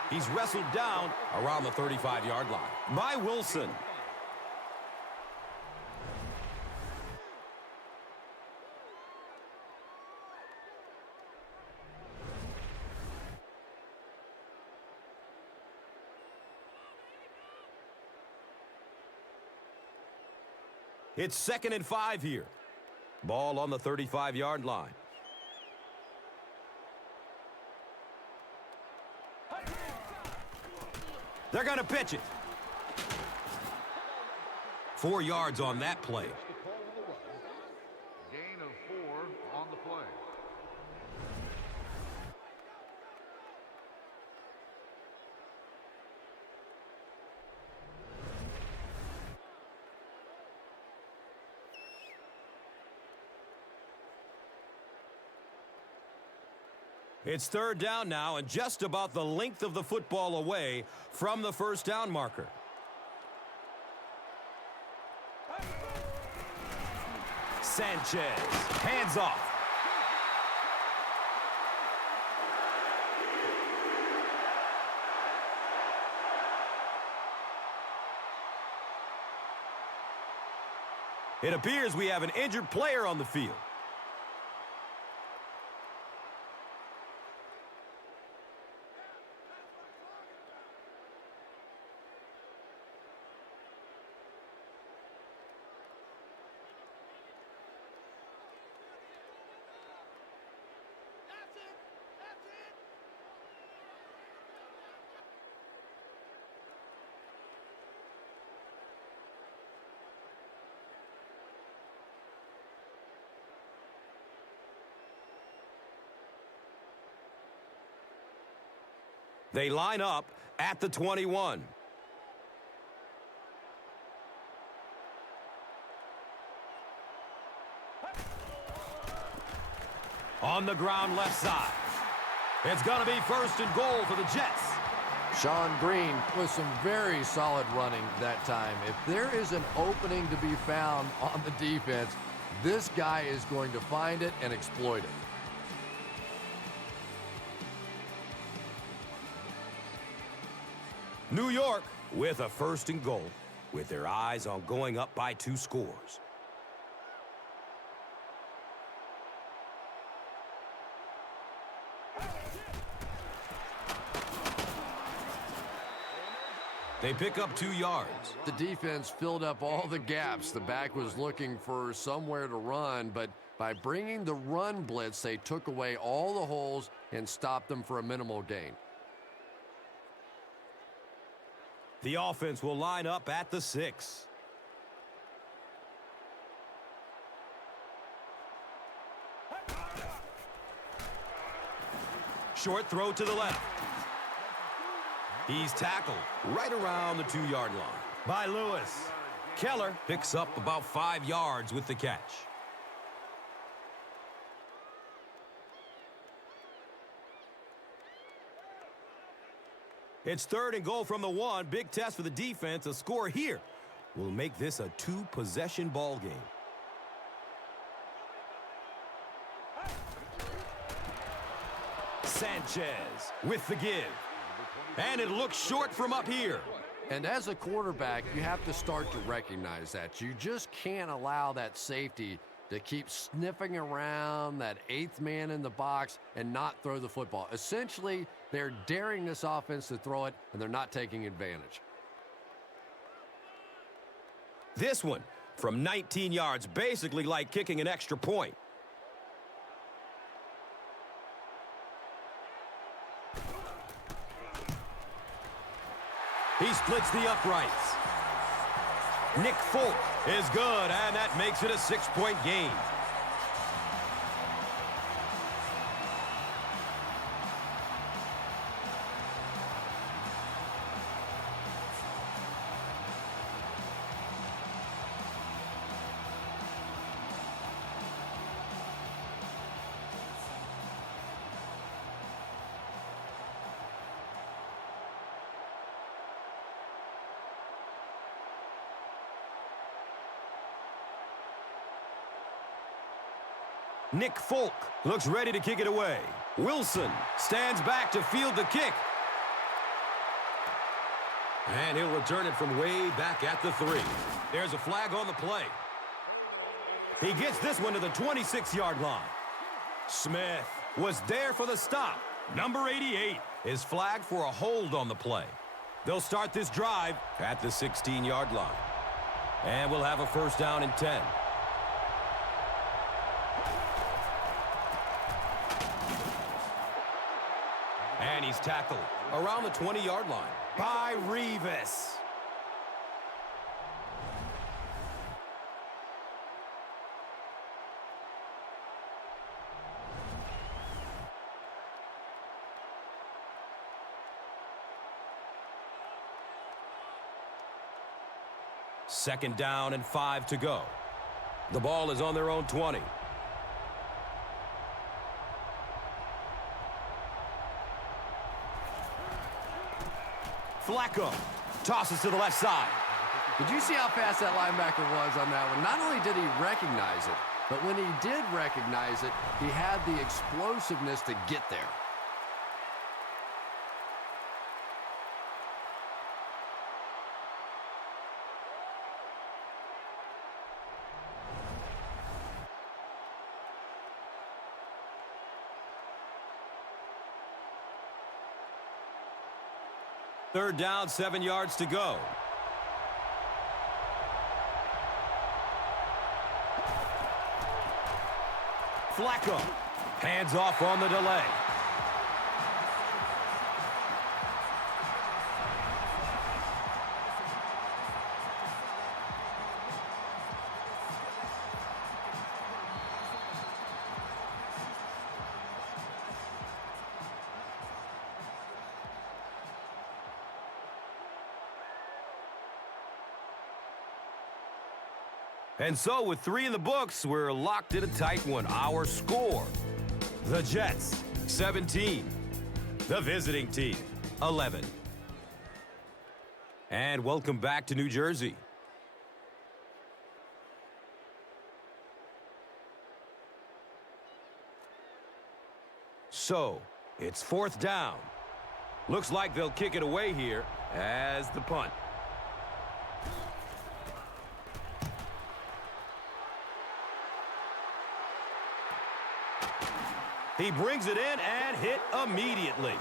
He's wrestled down around the 35-yard line by Wilson. It's 2nd and 5 here. Ball on the 35-yard line. They're going to pitch it. 4 yards on that play. Gain of 4 on the play. It's 3rd down now and just about the length of the football away from the 1st down marker. Sanchez, hands off. It appears we have an injured player on the field. They line up at the 21. On the ground left side. It's going to be 1st and goal for the Jets. Sean Green with some very solid running that time. If there is an opening to be found on the defense, this guy is going to find it and exploit it. New York with a 1st and goal, with their eyes on going up by 2 scores. They pick up 2 yards. The defense filled up all the gaps. The back was looking for somewhere to run, but by bringing the run blitz, they took away all the holes and stopped them for a minimal gain. The offense will line up at the 6. Short throw to the left. He's tackled right around the 2-yard line by Lewis. Keller picks up about 5 yards with the catch. It's 3rd and goal from the 1. Big test for the defense. A score here will make this a 2-possession ball game. Sanchez with the give. And it looks short from up here. And as a quarterback, you have to start to recognize that. You just can't allow that safety to keep sniffing around that eighth man in the box and not throw the football. Essentially, they're daring this offense to throw it, and they're not taking advantage. This one from 19 yards, basically like kicking an extra point. He splits the uprights. Nick Folk is good, and that makes it a 6-point game. Nick Folk looks ready to kick it away. Wilson stands back to field the kick. And he'll return it from way back at the 3. There's a flag on the play. He gets this one to the 26-yard line. Smith was there for the stop. Number 88 is flagged for a hold on the play. They'll start this drive at the 16-yard line. And we'll have a first down and 10. And he's tackled around the 20-yard line by Revis. Second down and 5 to go. The ball is on their own 20. Flacco tosses to the left side. Did you see how fast that linebacker was on that one? Not only did he recognize it, but when he did recognize it, he had the explosiveness to get there. Third down, 7 yards to go. Flacco, hands off on the delay. And so with 3 in the books, we're locked in a tight one. Our score, the Jets, 17. The visiting team, 11. And welcome back to New Jersey. So, it's fourth down. Looks like they'll kick it away here as the punt. He brings it in and hit immediately.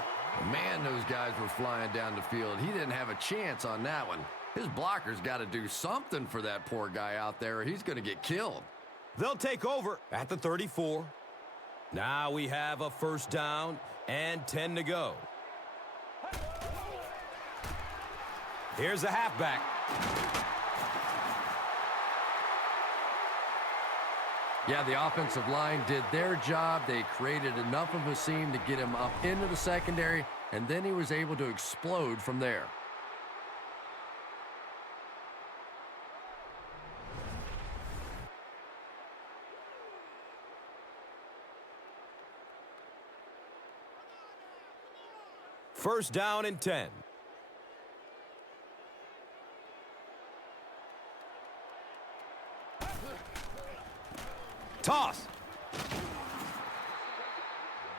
Man, those guys were flying down the field. He didn't have a chance on that one. His blocker's got to do something for that poor guy out there, or he's going to get killed. They'll take over at the 34. Now we have a first down and 10 to go. Here's a halfback. Yeah, the offensive line did their job. They created enough of a seam to get him up into the secondary, and then he was able to explode from there. First down and 10. Toss.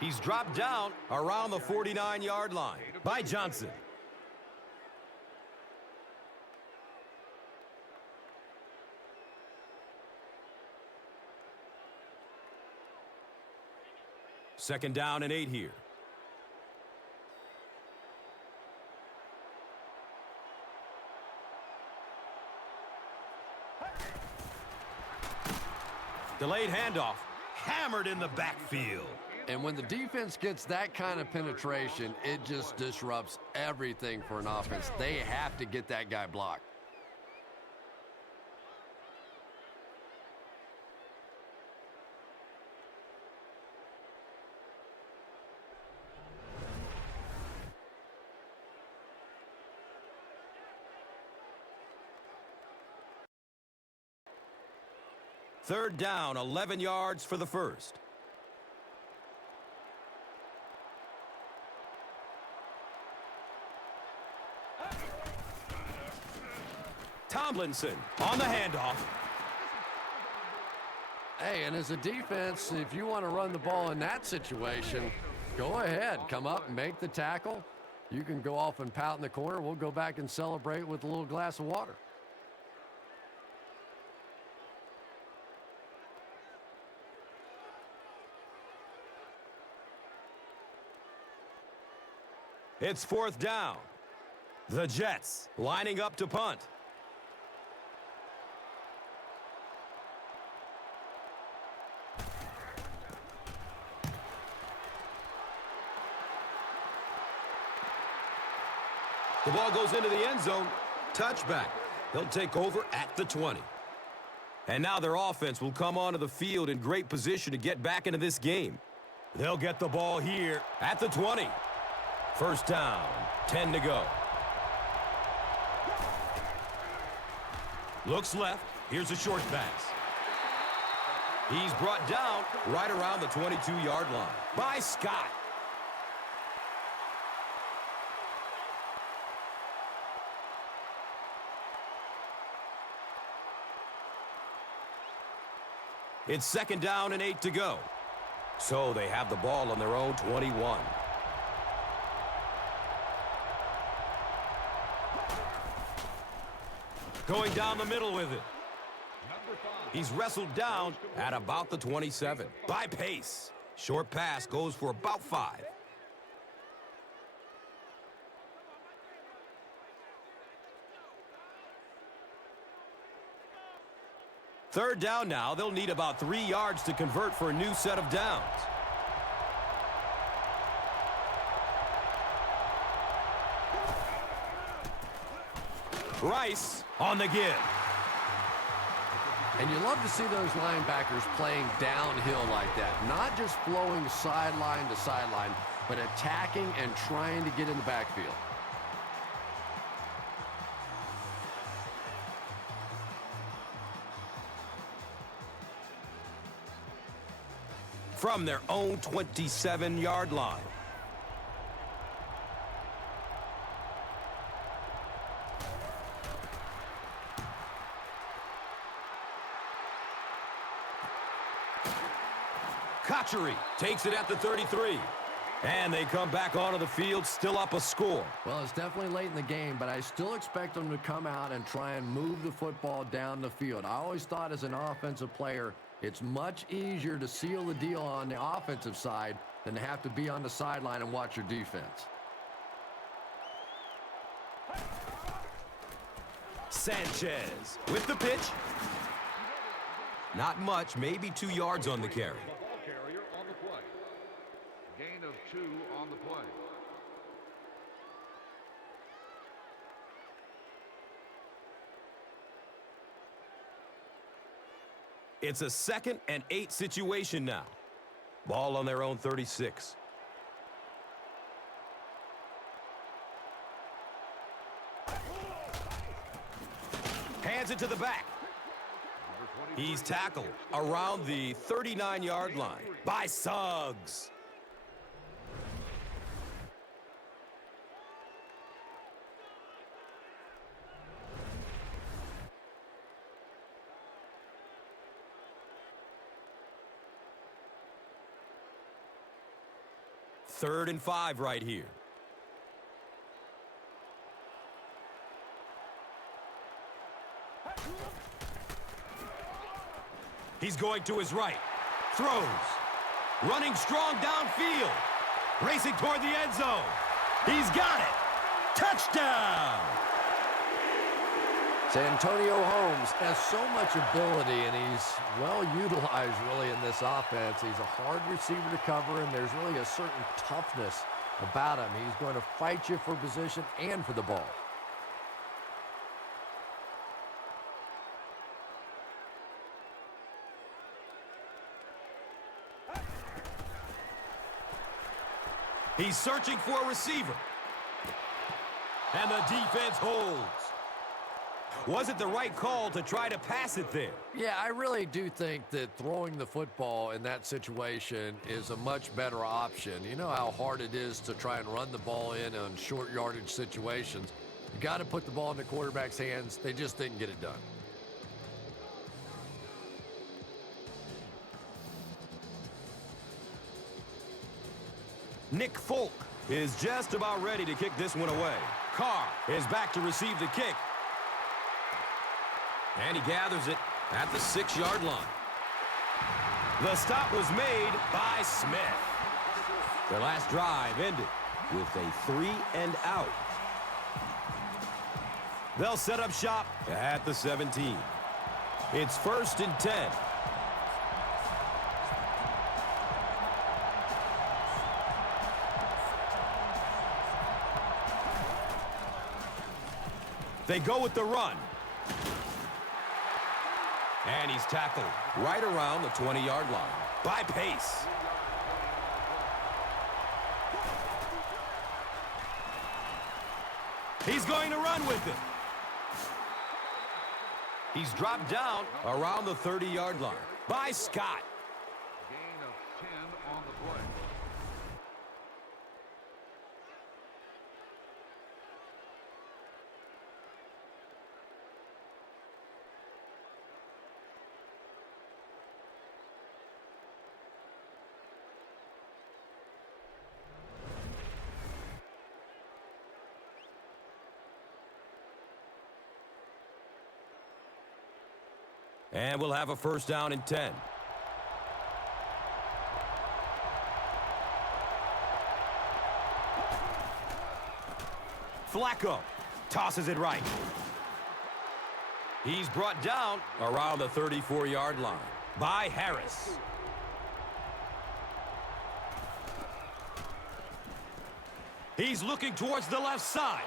He's dropped down around the 49-yard line by Johnson. Second down and 8 here. Delayed handoff, hammered in the backfield. And when the defense gets that kind of penetration, it just disrupts everything for an offense. They have to get that guy blocked. Third down, 11 yards for the first. Tomlinson on the handoff. Hey, and as a defense, if you want to run the ball in that situation, go ahead. Come up and make the tackle. You can go off and pout in the corner. We'll go back and celebrate with a little glass of water. It's fourth down. The Jets lining up to punt. The ball goes into the end zone. Touchback. They'll take over at the 20. And now their offense will come onto the field in great position to get back into this game. They'll get the ball here at the 20. First down, 10 to go. Looks left. Here's a short pass. He's brought down right around the 22-yard line by Scott. It's second down and 8 to go. So they have the ball on their own 21. Going down the middle with it. He's wrestled down at about the 27. By Pace. Short pass goes for about 5. Third down now. They'll need about 3 yards to convert for a new set of downs. Rice on the give. And you love to see those linebackers playing downhill like that. Not just flowing sideline to sideline, but attacking and trying to get in the backfield. From their own 27-yard line. Kochery takes it at the 33. And they come back onto the field, still up a score. Well, it's definitely late in the game, but I still expect them to come out and try and move the football down the field. I always thought as an offensive player, it's much easier to seal the deal on the offensive side than to have to be on the sideline and watch your defense. Sanchez with the pitch. Not much, maybe 2 yards on the carry. Ball carrier on the play. Gain of 2 on the play. It's a 2nd and 8 situation now. Ball on their own 36. Hands it to the back. He's tackled around the 39-yard line by Suggs. 3rd and 5 right here. He's going to his right. Throws. Running strong downfield. Racing toward the end zone. He's got it. Touchdown! Santonio Holmes has so much ability, and he's well utilized really in this offense. He's a hard receiver to cover, and there's really a certain toughness about him. He's going to fight you for position and for the ball. He's searching for a receiver. And the defense holds. Was it the right call to try to pass it there? Yeah, I really do think that throwing the football in that situation is a much better option. You know how hard it is to try and run the ball in on short yardage situations. You got to put the ball in the quarterback's hands. They just didn't get it done. Nick Folk is just about ready to kick this one away. Carr is back to receive the kick. And he gathers it at the 6-yard line. The stop was made by Smith. Their last drive ended with a 3-and-out. They'll set up shop at the 17. It's 1st and 10. They go with the run. And he's tackled right around the 20-yard line by Pace. He's going to run with it. He's dropped down around the 30-yard line by Scott. Gain of 10 on the play. And we'll have a 1st down and 10. Flacco tosses it right. He's brought down around the 34-yard line by Harris. He's looking towards the left side.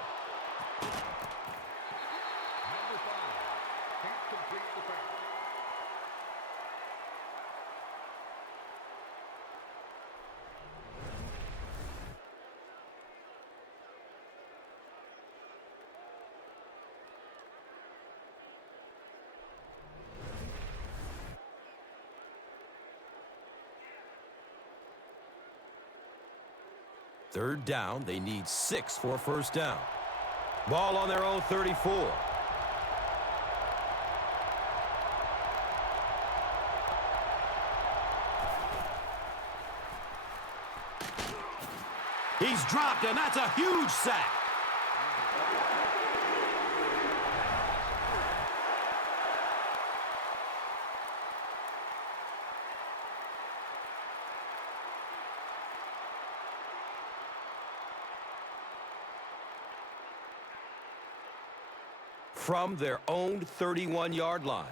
Number 5 can't complete the pass. Third down, they need 6 for a 1st down. Ball on their own 34. He's dropped, and that's a huge sack. From their own 31-yard line.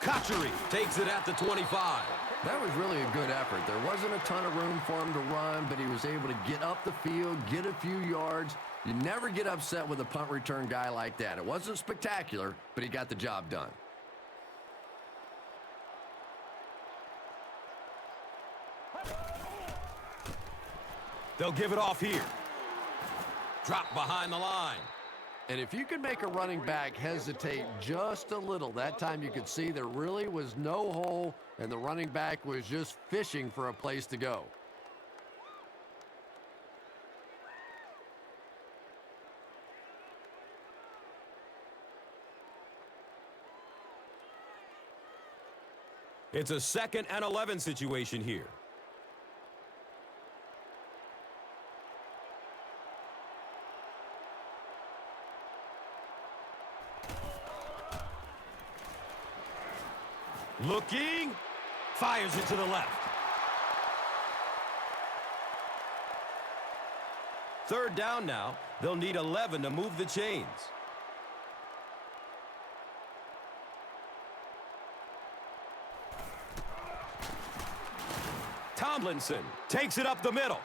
Kachuri takes it at the 25. That was really a good effort. There wasn't a ton of room for him to run, but he was able to get up the field, get a few yards. You never get upset with a punt return guy like that. It wasn't spectacular, but he got the job done. They'll give it off here. Drop behind the line. And if you can make a running back hesitate just a little, that time you could see there really was no hole, and the running back was just fishing for a place to go. It's a 2nd and 11 situation here. Looking. Fires it to the left. 3rd down now. They'll need 11 to move the chains. Tomlinson takes it up the middle.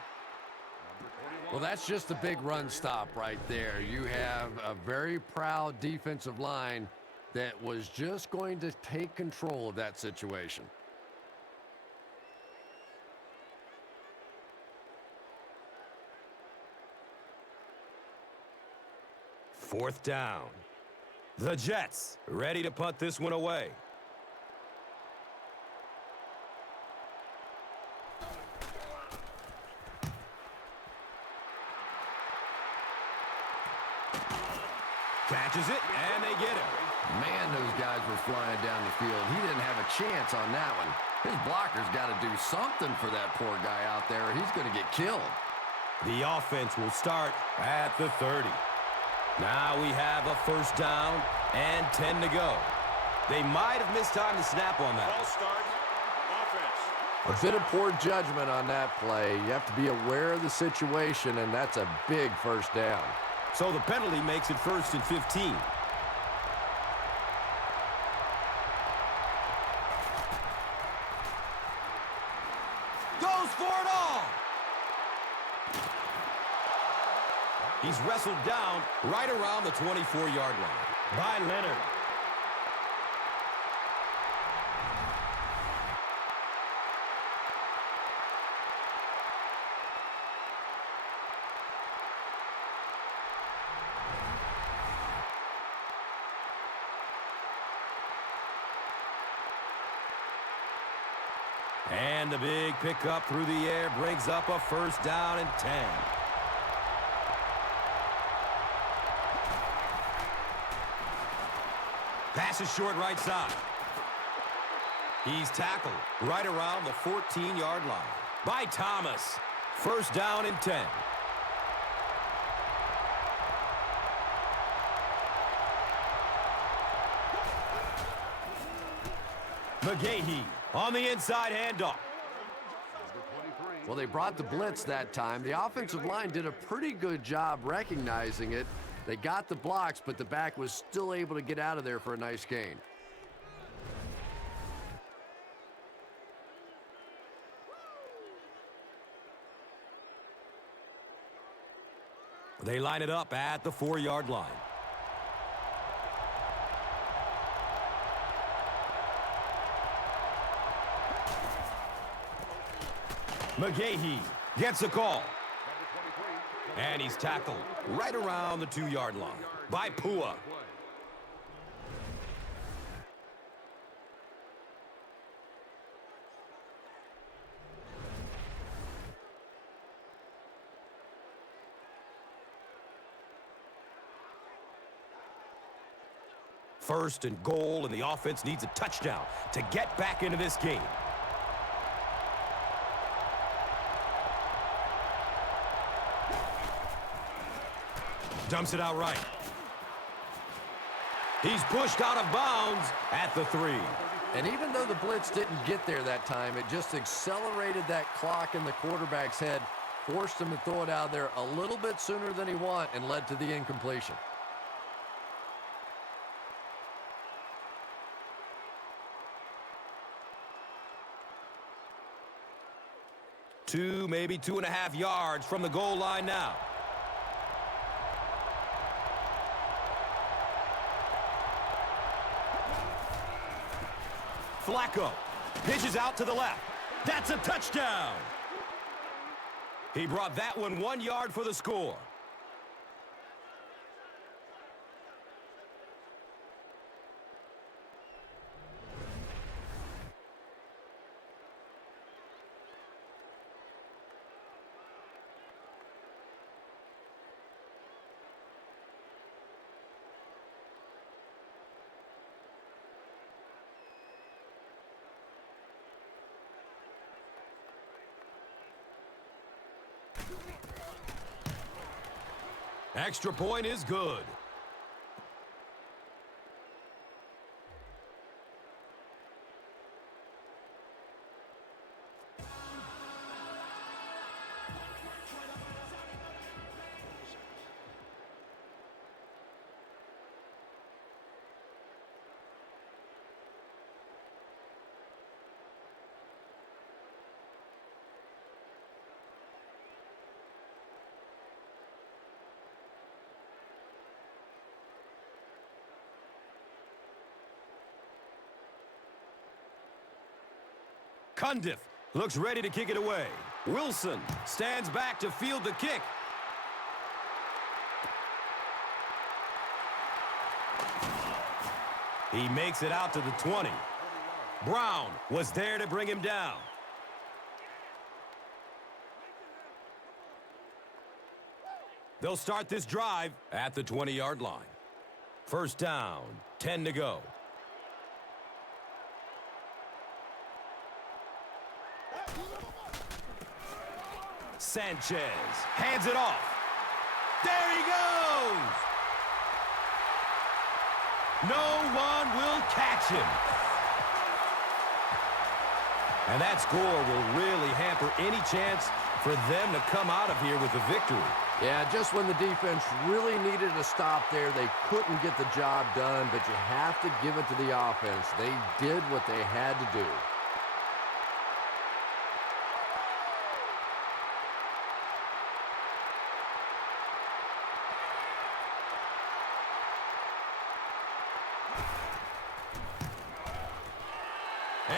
Well, that's just a big run stop right there. You have a very proud defensive line that was just going to take control of that situation. Fourth down. The Jets ready to punt this one away. Catches it, and they get him. Man, those guys were flying down the field. He didn't have a chance on that one. His blocker's got to do something for that poor guy out there, or he's going to get killed. The offense will start at the 30. Now we have a 1st down and 10 to go. They might have missed time to snap on that. False start. Offense. A bit of poor judgment on that play. You have to be aware of the situation, and that's a big 1st down. So the penalty makes it 1st and 15. Goes for it all. He's wrestled down right around the 24-yard line by Leonard. And the big pickup through the air brings up a 1st down and 10. Pass is short right side. He's tackled right around the 14-yard line by Thomas. 1st down and 10. McGahee on the inside handoff. Well, they brought the blitz that time. The offensive line did a pretty good job recognizing it. They got the blocks, but the back was still able to get out of there for a nice gain. They line it up at the 4-yard line. McGahee gets a call. And he's tackled right around the 2-yard line by Pua. First and goal, and the offense needs a touchdown to get back into this game. Dumps it out right. He's pushed out of bounds at the 3. And even though the blitz didn't get there that time, it just accelerated that clock in the quarterback's head, forced him to throw it out there a little bit sooner than he wanted, and led to the incompletion. Two, maybe 2.5 yards from the goal line now. Flacco pitches out to the left. That's a touchdown. He brought that one 1 yard for the score. Extra point is good. Cundiff looks ready to kick it away. Wilson stands back to field the kick. He makes it out to the 20. Brown was there to bring him down. They'll start this drive at the 20-yard line. First down, 10 to go. Sanchez hands it off. There he goes! No one will catch him. And that score will really hamper any chance for them to come out of here with a victory. Yeah, just when the defense really needed a stop there, they couldn't get the job done, but you have to give it to the offense. They did what they had to do.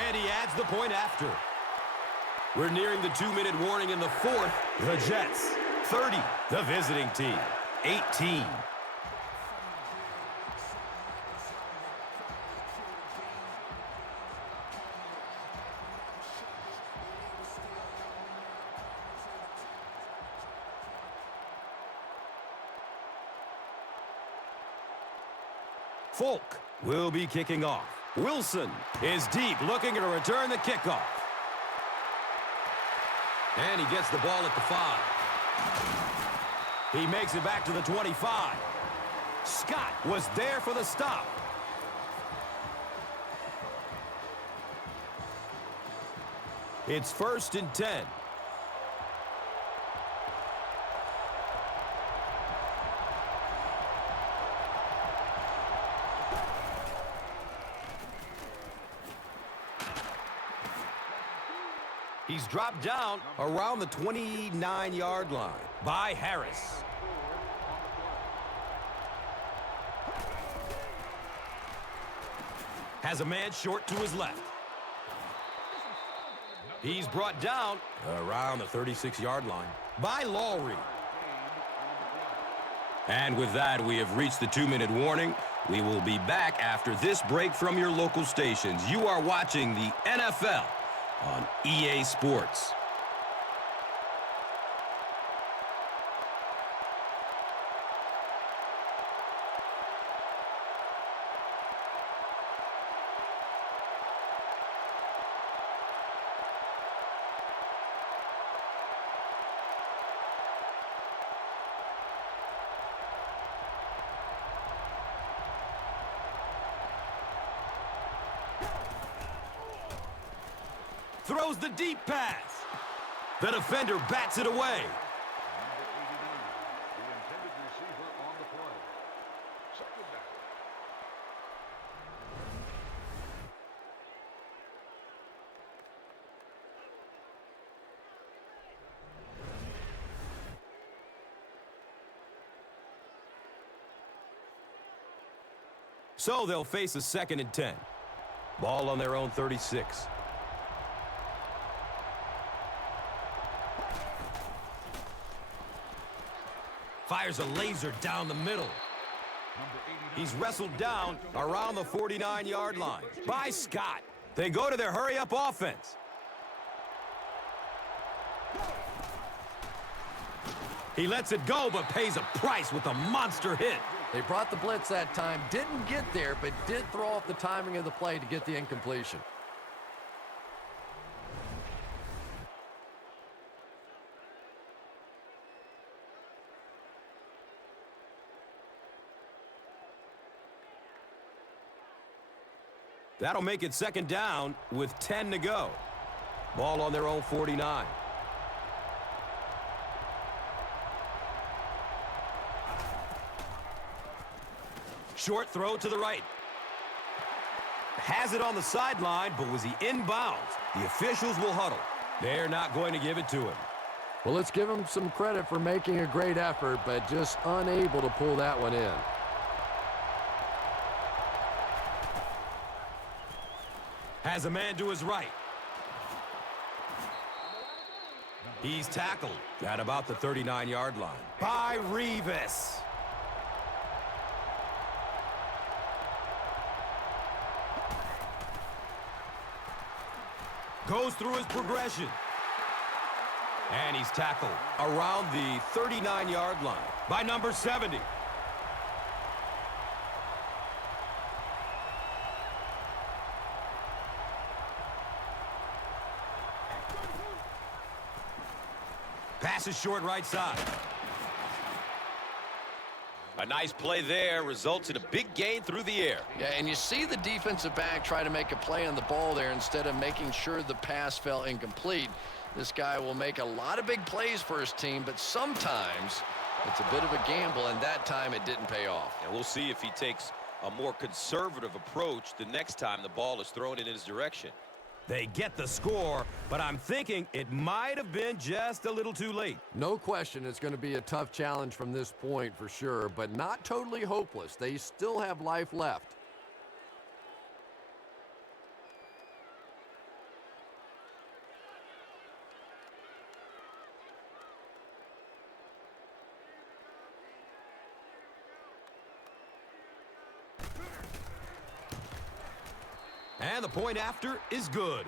And he adds the point after. We're nearing the 2-minute warning in the fourth. The Jets, 30. The visiting team, 18. Folk will be kicking off. Wilson is deep, looking to return the kickoff. And he gets the ball at the 5. He makes it back to the 25. Scott was there for the stop. It's 1st and 10. He's dropped down around the 29-yard line by Harris. Has a man short to his left. He's brought down around the 36-yard line by Lowry. And with that, we have reached the 2-minute warning. We will be back after this break from your local stations. You are watching the NFL on EA Sports. Throws the deep pass. The defender bats it away. The intended receiver on the play. Second down. So they'll face a 2nd and 10. Ball on their own 36. Fires a laser down the middle. He's wrestled down around the 49-yard line by Scott. They go to their hurry-up offense. He lets it go, but pays a price with a monster hit. They brought the blitz that time, didn't get there, but did throw off the timing of the play to get the incompletion. That'll make it second down with 10 to go. Ball on their own 49. Short throw to the right. Has it on the sideline, but was he inbounds? The officials will huddle. They're not going to give it to him. Well, let's give him some credit for making a great effort, but just unable to pull that one in. Has a man to his right. He's tackled at about the 39-yard line by Revis. Goes through his progression. And he's tackled around the 39-yard line by number 70. Pass is short right side. A nice play there results in a big gain through the air. Yeah, and you see the defensive back try to make a play on the ball there instead of making sure the pass fell incomplete. This guy will make a lot of big plays for his team, but sometimes it's a bit of a gamble, and that time it didn't pay off. And we'll see if he takes a more conservative approach the next time the ball is thrown in his direction. They get the score, but I'm thinking it might have been just a little too late. No question it's going to be a tough challenge from this point for sure, but not totally hopeless. They still have life left. And the point after is good.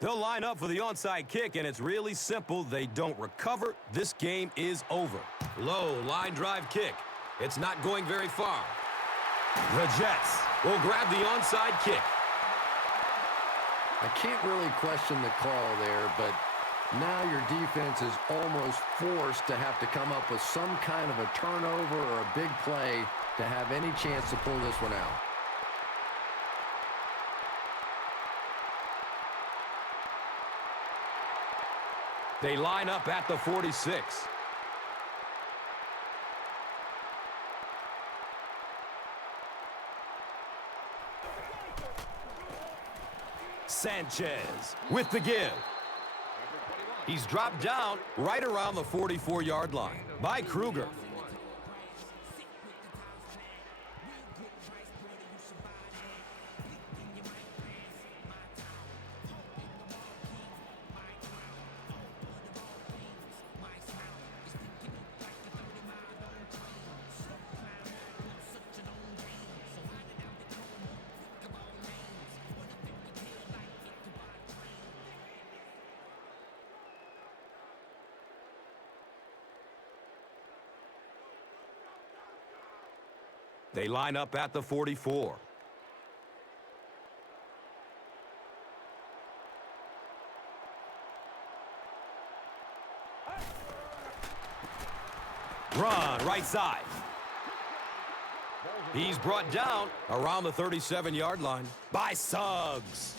They'll line up for the onside kick, and it's really simple. They don't recover. This game is over. Low line drive kick. It's not going very far. The Jets will grab the onside kick. I can't really question the call there, but now your defense is almost forced to have to come up with some kind of a turnover or a big play to have any chance to pull this one out. They line up at the 46. Sanchez with the give. He's dropped down right around the 44-yard line by Kruger. They line up at the 44. Run right side. He's brought down around the 37-yard line by Suggs.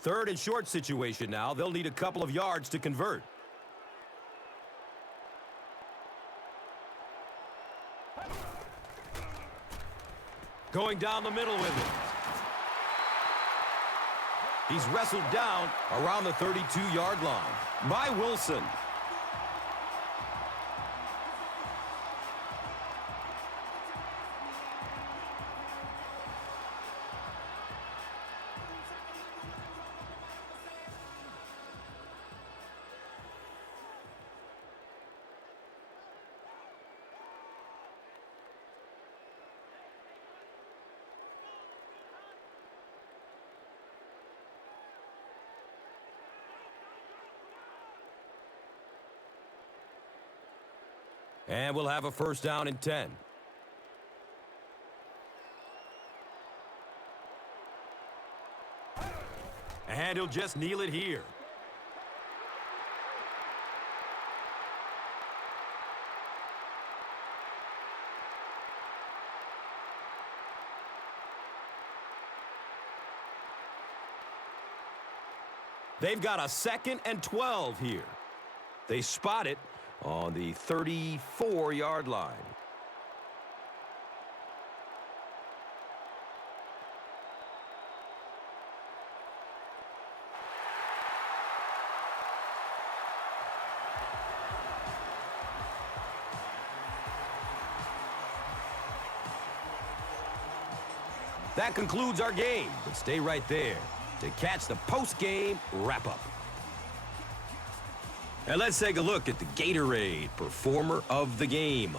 Third and short situation now. They'll need a couple of yards to convert. Going down the middle with it. He's wrestled down around the 32-yard line by Wilson. And we'll have a first down and 10. And he'll just kneel it here. They've got a 2nd and 12 here. They spot it on the 34-yard line. That concludes our game, but stay right there to catch the post-game wrap-up. And let's take a look at the Gatorade Performer of the Game.